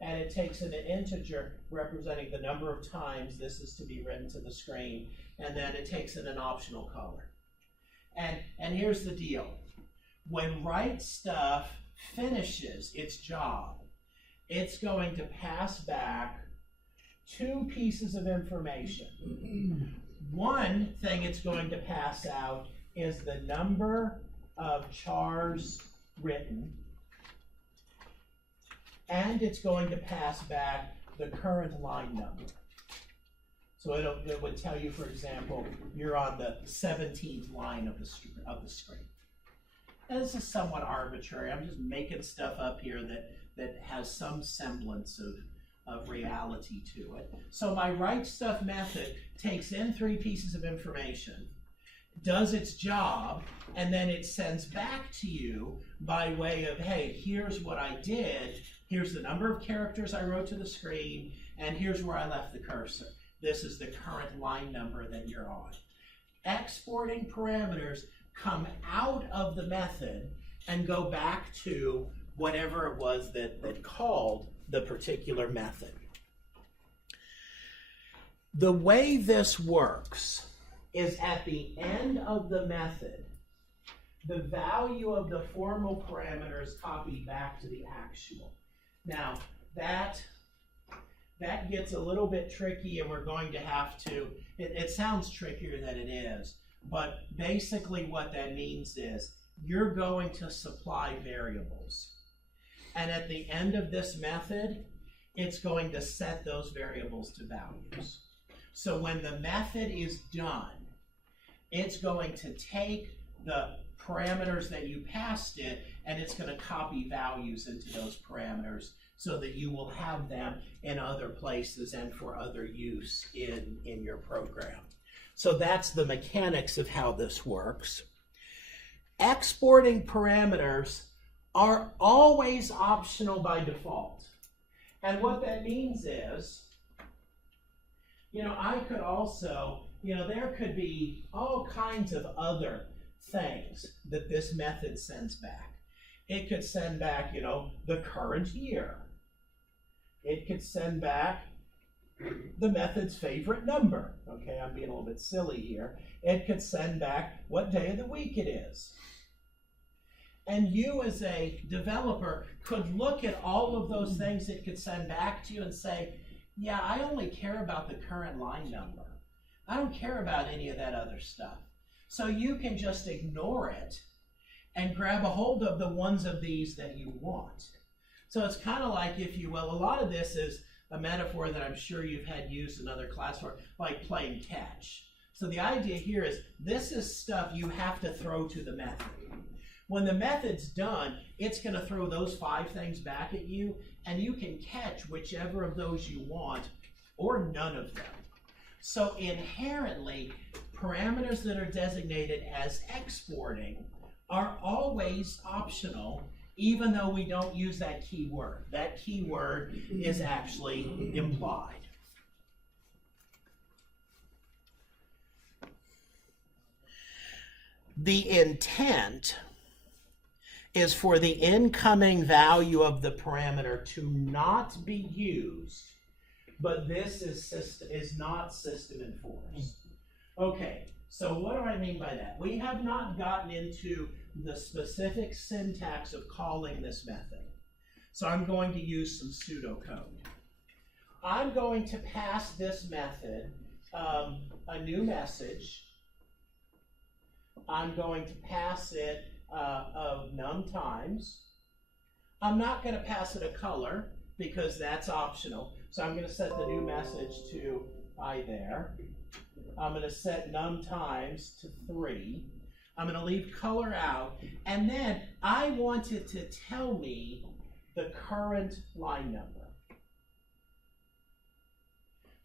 And it takes in an integer representing the number of times this is to be written to the screen. And then it takes in an optional color. And here's the deal. When write stuff finishes its job, it's going to pass back 2 pieces of information. One thing it's going to pass out is the number of chars written, and it's going to pass back the current line number. So it would tell you, for example, you're on the 17th line of the screen. And this is somewhat arbitrary. I'm just making stuff up here that has some semblance of reality to it. So my write stuff method takes in 3 pieces of information, does its job, and then it sends back to you by way of, hey, here's what I did, here's the number of characters I wrote to the screen, and here's where I left the cursor. This is the current line number that you're on. Exporting parameters come out of the method and go back to whatever it was that called the particular method. The way this works is at the end of the method, the value of the formal parameter is copied back to the actual. Now, that gets a little bit tricky, and we're going to have to, it sounds trickier than it is, but basically what that means is you're going to supply variables. And at the end of this method, it's going to set those variables to values. So when the method is done, it's going to take the parameters that you passed it, and it's going to copy values into those parameters so that you will have them in other places and for other use in your program. So that's the mechanics of how this works. Exporting parameters are always optional by default. And what that means is, I could also, there could be all kinds of other things that this method sends back. It could send back, the current year. It could send back the method's favorite number. Okay, I'm being a little bit silly here. It could send back what day of the week it is. And you as a developer could look at all of those things it could send back to you and say, yeah, I only care about the current line number. I don't care about any of that other stuff. So you can just ignore it and grab a hold of the ones of these that you want. So it's kind of like, if you will, a lot of this is a metaphor that I'm sure you've had used in other classes for, like playing catch. So the idea here is this is stuff you have to throw to the method. When the method's done, it's going to throw those 5 things back at you, and you can catch whichever of those you want or none of them. So inherently, parameters that are designated as exporting are always optional, even though we don't use that keyword. That keyword is actually implied. The intent is for the incoming value of the parameter to not be used, but this is not system enforced. Okay, so what do I mean by that? We have not gotten into the specific syntax of calling this method. So I'm going to use some pseudocode. I'm going to pass this method a new message. I'm going to pass it of num times. I'm not going to pass it a color because that's optional. So I'm going to set the new message to I there. I'm going to set num times to 3. I'm going to leave color out. And then I want it to tell me the current line number.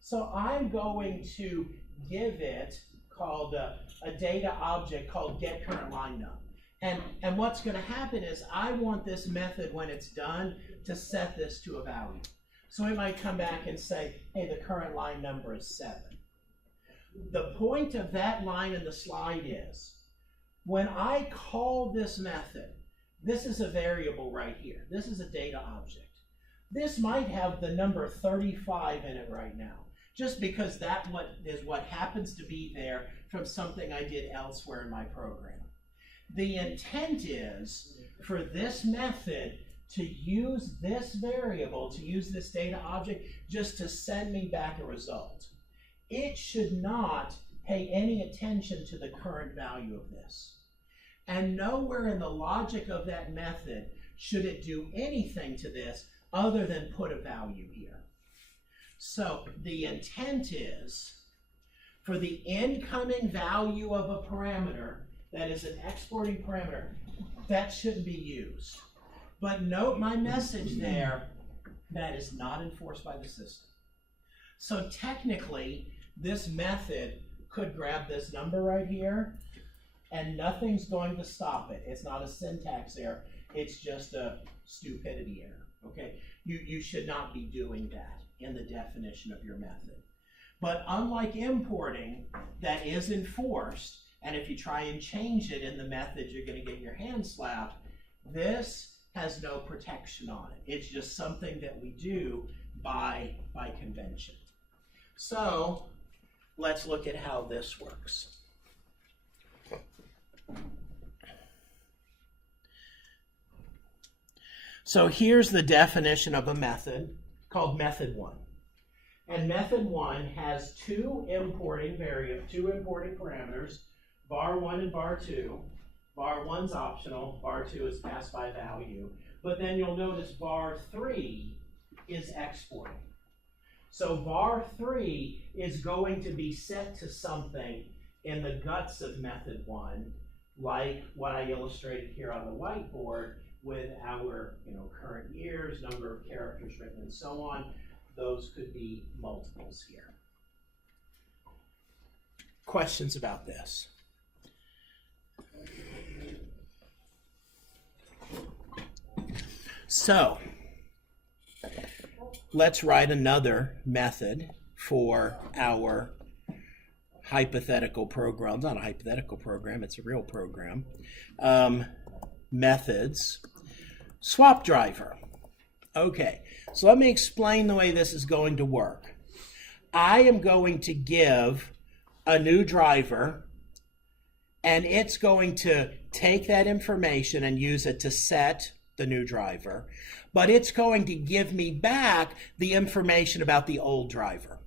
So I'm going to give it called a data object called getCurrentLineNum. And what's going to happen is I want this method, when it's done, to set this to a value. So it might come back and say, hey, the current line number is 7. The point of that line in the slide is, when I call this method, this is a variable right here. This is a data object. This might have the number 35 in it right now, just because that is what happens to be there from something I did elsewhere in my program. The intent is for this method to use this variable, to use this data object, just to send me back a result. It should not pay any attention to the current value of this. And nowhere in the logic of that method should it do anything to this other than put a value here. So the intent is for the incoming value of a parameter that is an exporting parameter, that shouldn't be used. But note my message there, that is not enforced by the system. So technically, this method could grab this number right here, and nothing's going to stop it. It's not a syntax error. It's just a stupidity error, okay? You should not be doing that in the definition of your method. But unlike importing, that is enforced, and if you try and change it in the method, you're going to get your hand slapped. This has no protection on it. It's just something that we do by convention. So let's look at how this works. So here's the definition of a method called method 1. And method 1 has two importing parameters, var1 and var2. var1's optional, var2 is pass by value. But then you'll notice var3 is exporting. So var3 is going to be set to something in the guts of method 1, like what I illustrated here on the whiteboard with our current years, number of characters written, and so on. Those could be multiples here. Questions about this? So let's write another method for our hypothetical program. It's not a hypothetical program, it's a real program. Methods. Swap driver. Okay, so let me explain the way this is going to work. I am going to give a new driver, and it's going to take that information and use it to set the new driver, but it's going to give me back the information about the old driver.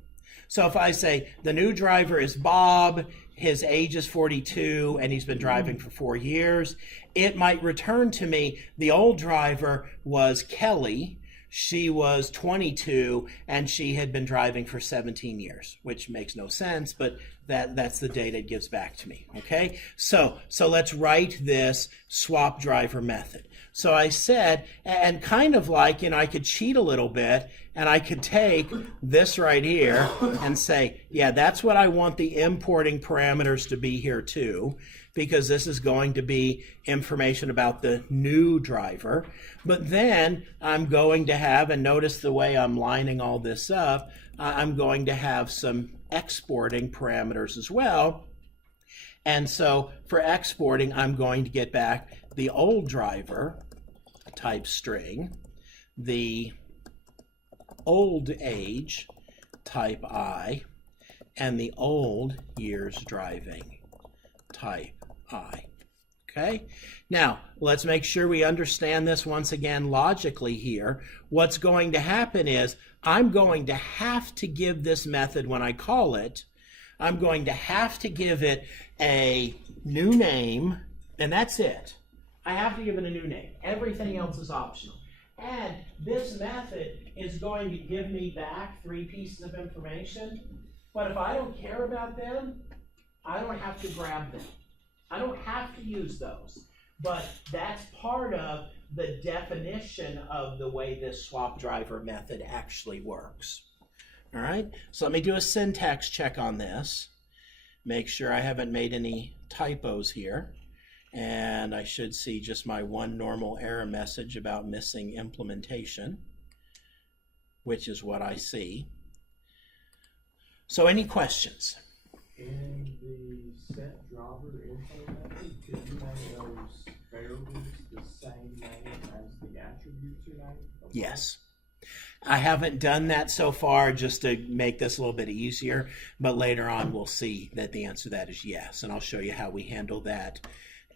So if I say the new driver is Bob, his age is 42, and he's been driving for 4 years, it might return to me the old driver was Kelly. She was 22, and she had been driving for 17 years, which makes no sense, but that's the data it gives back to me, okay? So let's write this swap driver method. So I said, and kind of like, I could cheat a little bit, and I could take this right here and say, yeah, that's what I want the importing parameters to be here too, because this is going to be information about the new driver. But then I'm going to have, and notice the way I'm lining all this up, I'm going to have some exporting parameters as well. And so for exporting, I'm going to get back the old driver type string, the old age type I, and the old years driving type I. Okay? Now, let's make sure we understand this once again logically here. What's going to happen is I'm going to have to give this method, when I call it, I'm going to have to give it a new name, and that's it. I have to give it a new name. Everything else is optional. And this method is going to give me back 3 pieces of information, but if I don't care about them, I don't have to grab them. I don't have to use those, but that's part of the definition of the way this swap driver method actually works. All right, so let me do a syntax check on this. Make sure I haven't made any typos here. And I should see just my one normal error message about missing implementation, which is what I see. So any questions? In the set driver info method, could you name those variables the same name as the attributes are named? Yes. I haven't done that so far just to make this a little bit easier, but later on we'll see that the answer to that is yes, and I'll show you how we handle that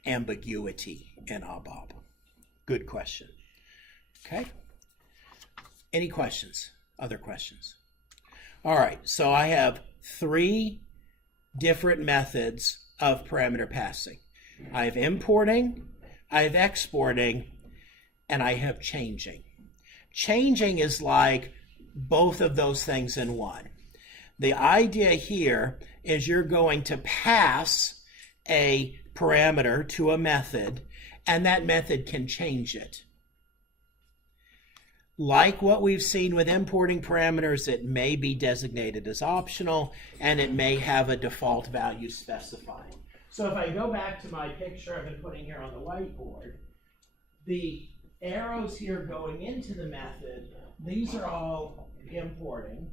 ambiguity in ABAP. Good question. Okay. Any questions? Other questions? All right, so I have 3 different methods of parameter passing. I have importing, I have exporting, and I have changing. Changing is like both of those things in one. The idea here is you're going to pass a parameter to a method, and that method can change it. Like what we've seen with importing parameters, it may be designated as optional, and it may have a default value specified. So if I go back to my picture I've been putting here on the whiteboard, the arrows here going into the method, these are all importing.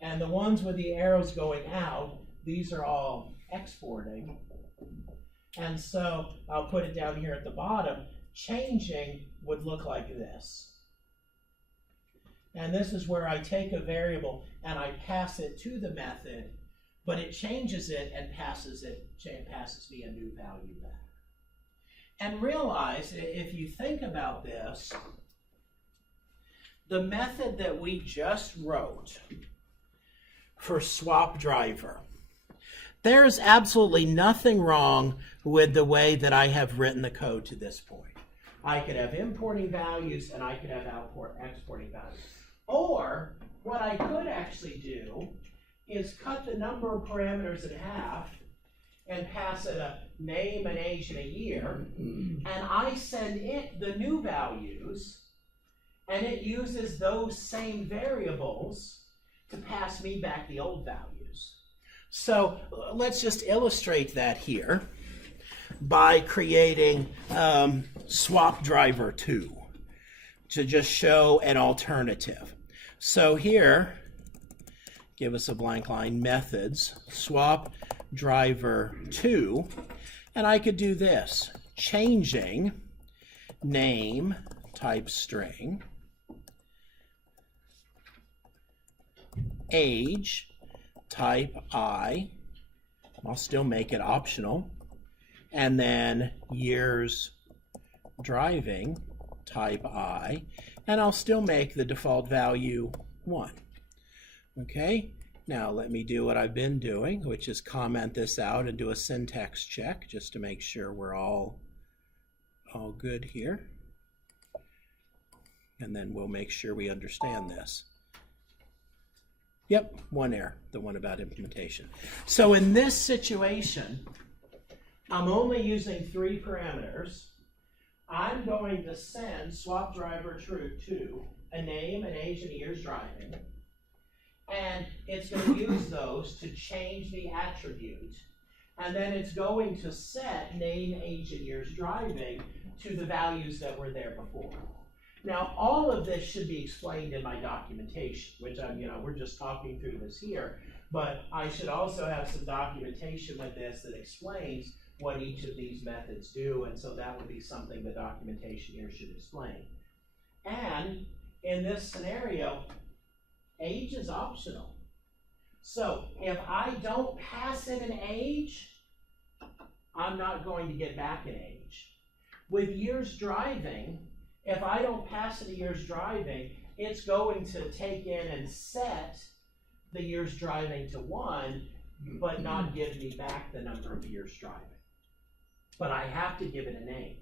And the ones with the arrows going out, these are all exporting. And so I'll put it down here at the bottom. Changing would look like this. And this is where I take a variable and I pass it to the method, but it changes it and passes me a new value back. And realize, if you think about this, the method that we just wrote for swap driver, there's absolutely nothing wrong with the way that I have written the code to this point. I could have importing values and I could have exporting values. Or what I could actually do is cut the number of parameters in half and pass it a name, an age, and a year, and I send it the new values, and it uses those same variables to pass me back the old values. So let's just illustrate that here by creating swap driver 2 to just show an alternative. So here, give us a blank line, methods, swap driver 2, and I could do this, changing name type string, age type I, I'll still make it optional, and then years driving type I, and I'll still make the default value 1. Okay, now let me do what I've been doing, which is comment this out and do a syntax check just to make sure we're all good here. And then we'll make sure we understand this. Yep, one error, the one about implementation. So in this situation, I'm only using 3 parameters. I'm going to send swap driver 2 a name, an age, and a year's driving. And it's going to use those to change the attribute. And then it's going to set name, age, and year's driving to the values that were there before. Now, all of this should be explained in my documentation, which we're just talking through this here. But I should also have some documentation with this that explains what each of these methods do, and so that would be something the documentation here should explain. And in this scenario, age is optional. So if I don't pass it an age, I'm not going to get back an age. With years driving, if I don't pass it a year's driving, it's going to take in and set the years driving to 1, but not give me back the number of years driving. But I have to give it a name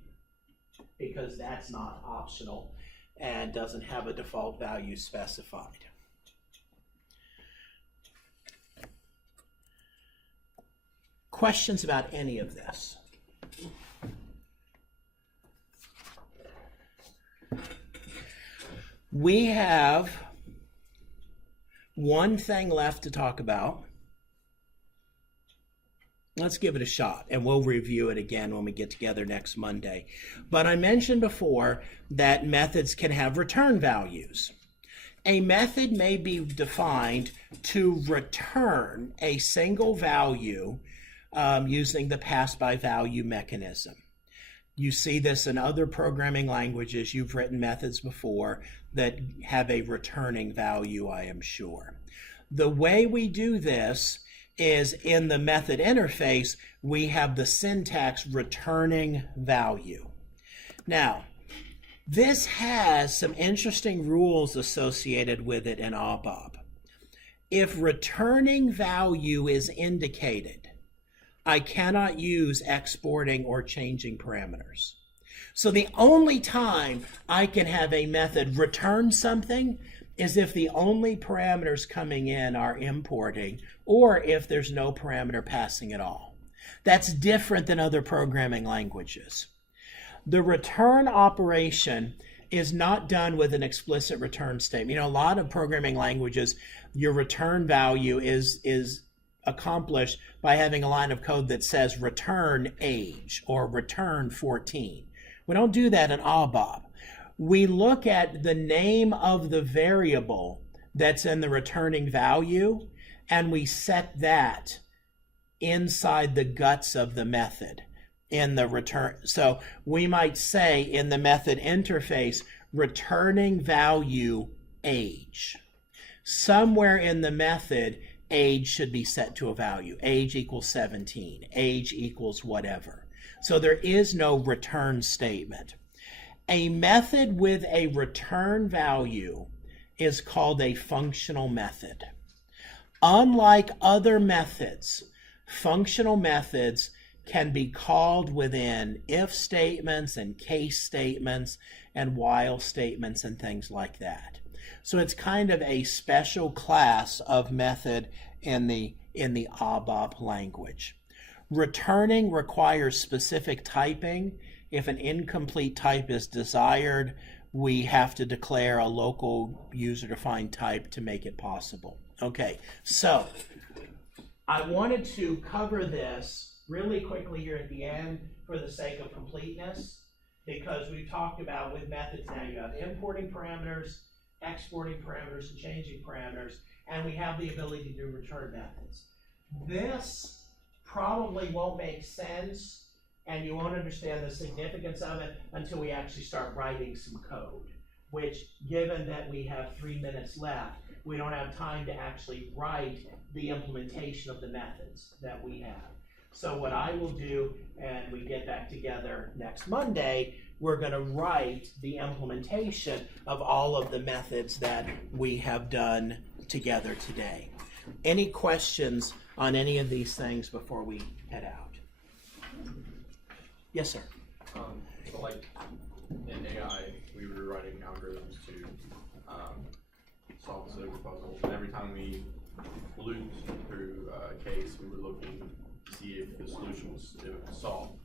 because that's not optional and doesn't have a default value specified. Questions about any of this? We have one thing left to talk about. Let's give it a shot, and we'll review it again when we get together next Monday. But I mentioned before that methods can have return values. A method may be defined to return a single value using the pass-by-value mechanism. You see this in other programming languages. You've written methods before that have a returning value, I am sure. The way we do this is in the method interface, we have the syntax returning value. Now, this has some interesting rules associated with it in ABAP. If returning value is indicated, I cannot use exporting or changing parameters. So the only time I can have a method return something is if the only parameters coming in are importing or if there's no parameter passing at all. That's different than other programming languages. The return operation is not done with an explicit return statement. A lot of programming languages, your return value is accomplished by having a line of code that says return age or return 14. We don't do that in ABAP. We look at the name of the variable that's in the returning value, and we set that inside the guts of the method in the return. So we might say in the method interface, returning value age. Somewhere in the method, age should be set to a value. Age equals 17. Age equals whatever. So there is no return statement. A method with a return value is called a functional method. Unlike other methods, functional methods can be called within if statements and case statements and while statements and things like that. So it's kind of a special class of method in the ABAP language. Returning requires specific typing. If an incomplete type is desired, we have to declare a local user-defined type to make it possible. Okay, so I wanted to cover this really quickly here at the end for the sake of completeness, because we've talked about with methods now you have importing parameters, exporting parameters, and changing parameters, and we have the ability to do return methods. This probably won't make sense, and you won't understand the significance of it until we actually start writing some code, which, given that we have 3 minutes left, we don't have time to actually write the implementation of the methods that we have. So what I will do, and we get back together next Monday, we're going to write the implementation of all of the methods that we have done together today. Any questions on any of these things before we head out? Yes, sir. So like in AI, we were writing algorithms to solve a Sudoku puzzle. And every time we looped through a case, we were looking to see if the solution was solved.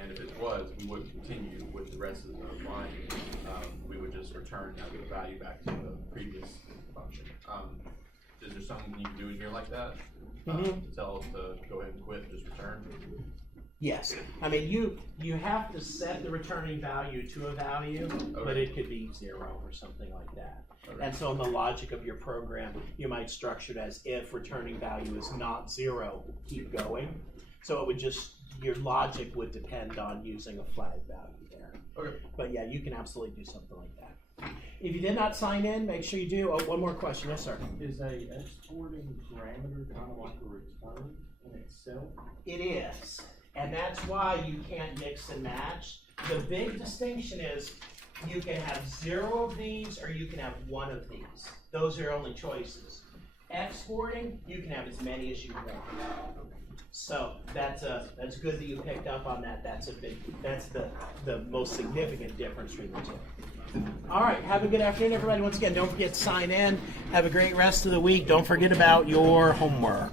And if it was, we would continue with the rest of the line. We would just return the value back to the previous function. Is there something you can do in here like that? To tell us to go ahead and quit, just return? Yes. I mean, you have to set the returning value to a value, but it could be 0 or something like that. Okay. And so in the logic of your program, you might structure it as if returning value is not 0, keep going. So it would just, your logic would depend on using a flag value there. Okay. But yeah, you can absolutely do something like that. If you did not sign in, make sure you do. Oh, one more question. Yes, sir. Is a exporting parameter kind of like a return in itself? It is. And that's why you can't mix and match. The big distinction is you can have 0 of these or you can have 1 of these. Those are your only choices. Exporting, you can have as many as you want. So that's good that you picked up on that. That's the most significant difference between the two. All right, have a good afternoon, everybody. Once again, don't forget to sign in. Have a great rest of the week. Don't forget about your homework.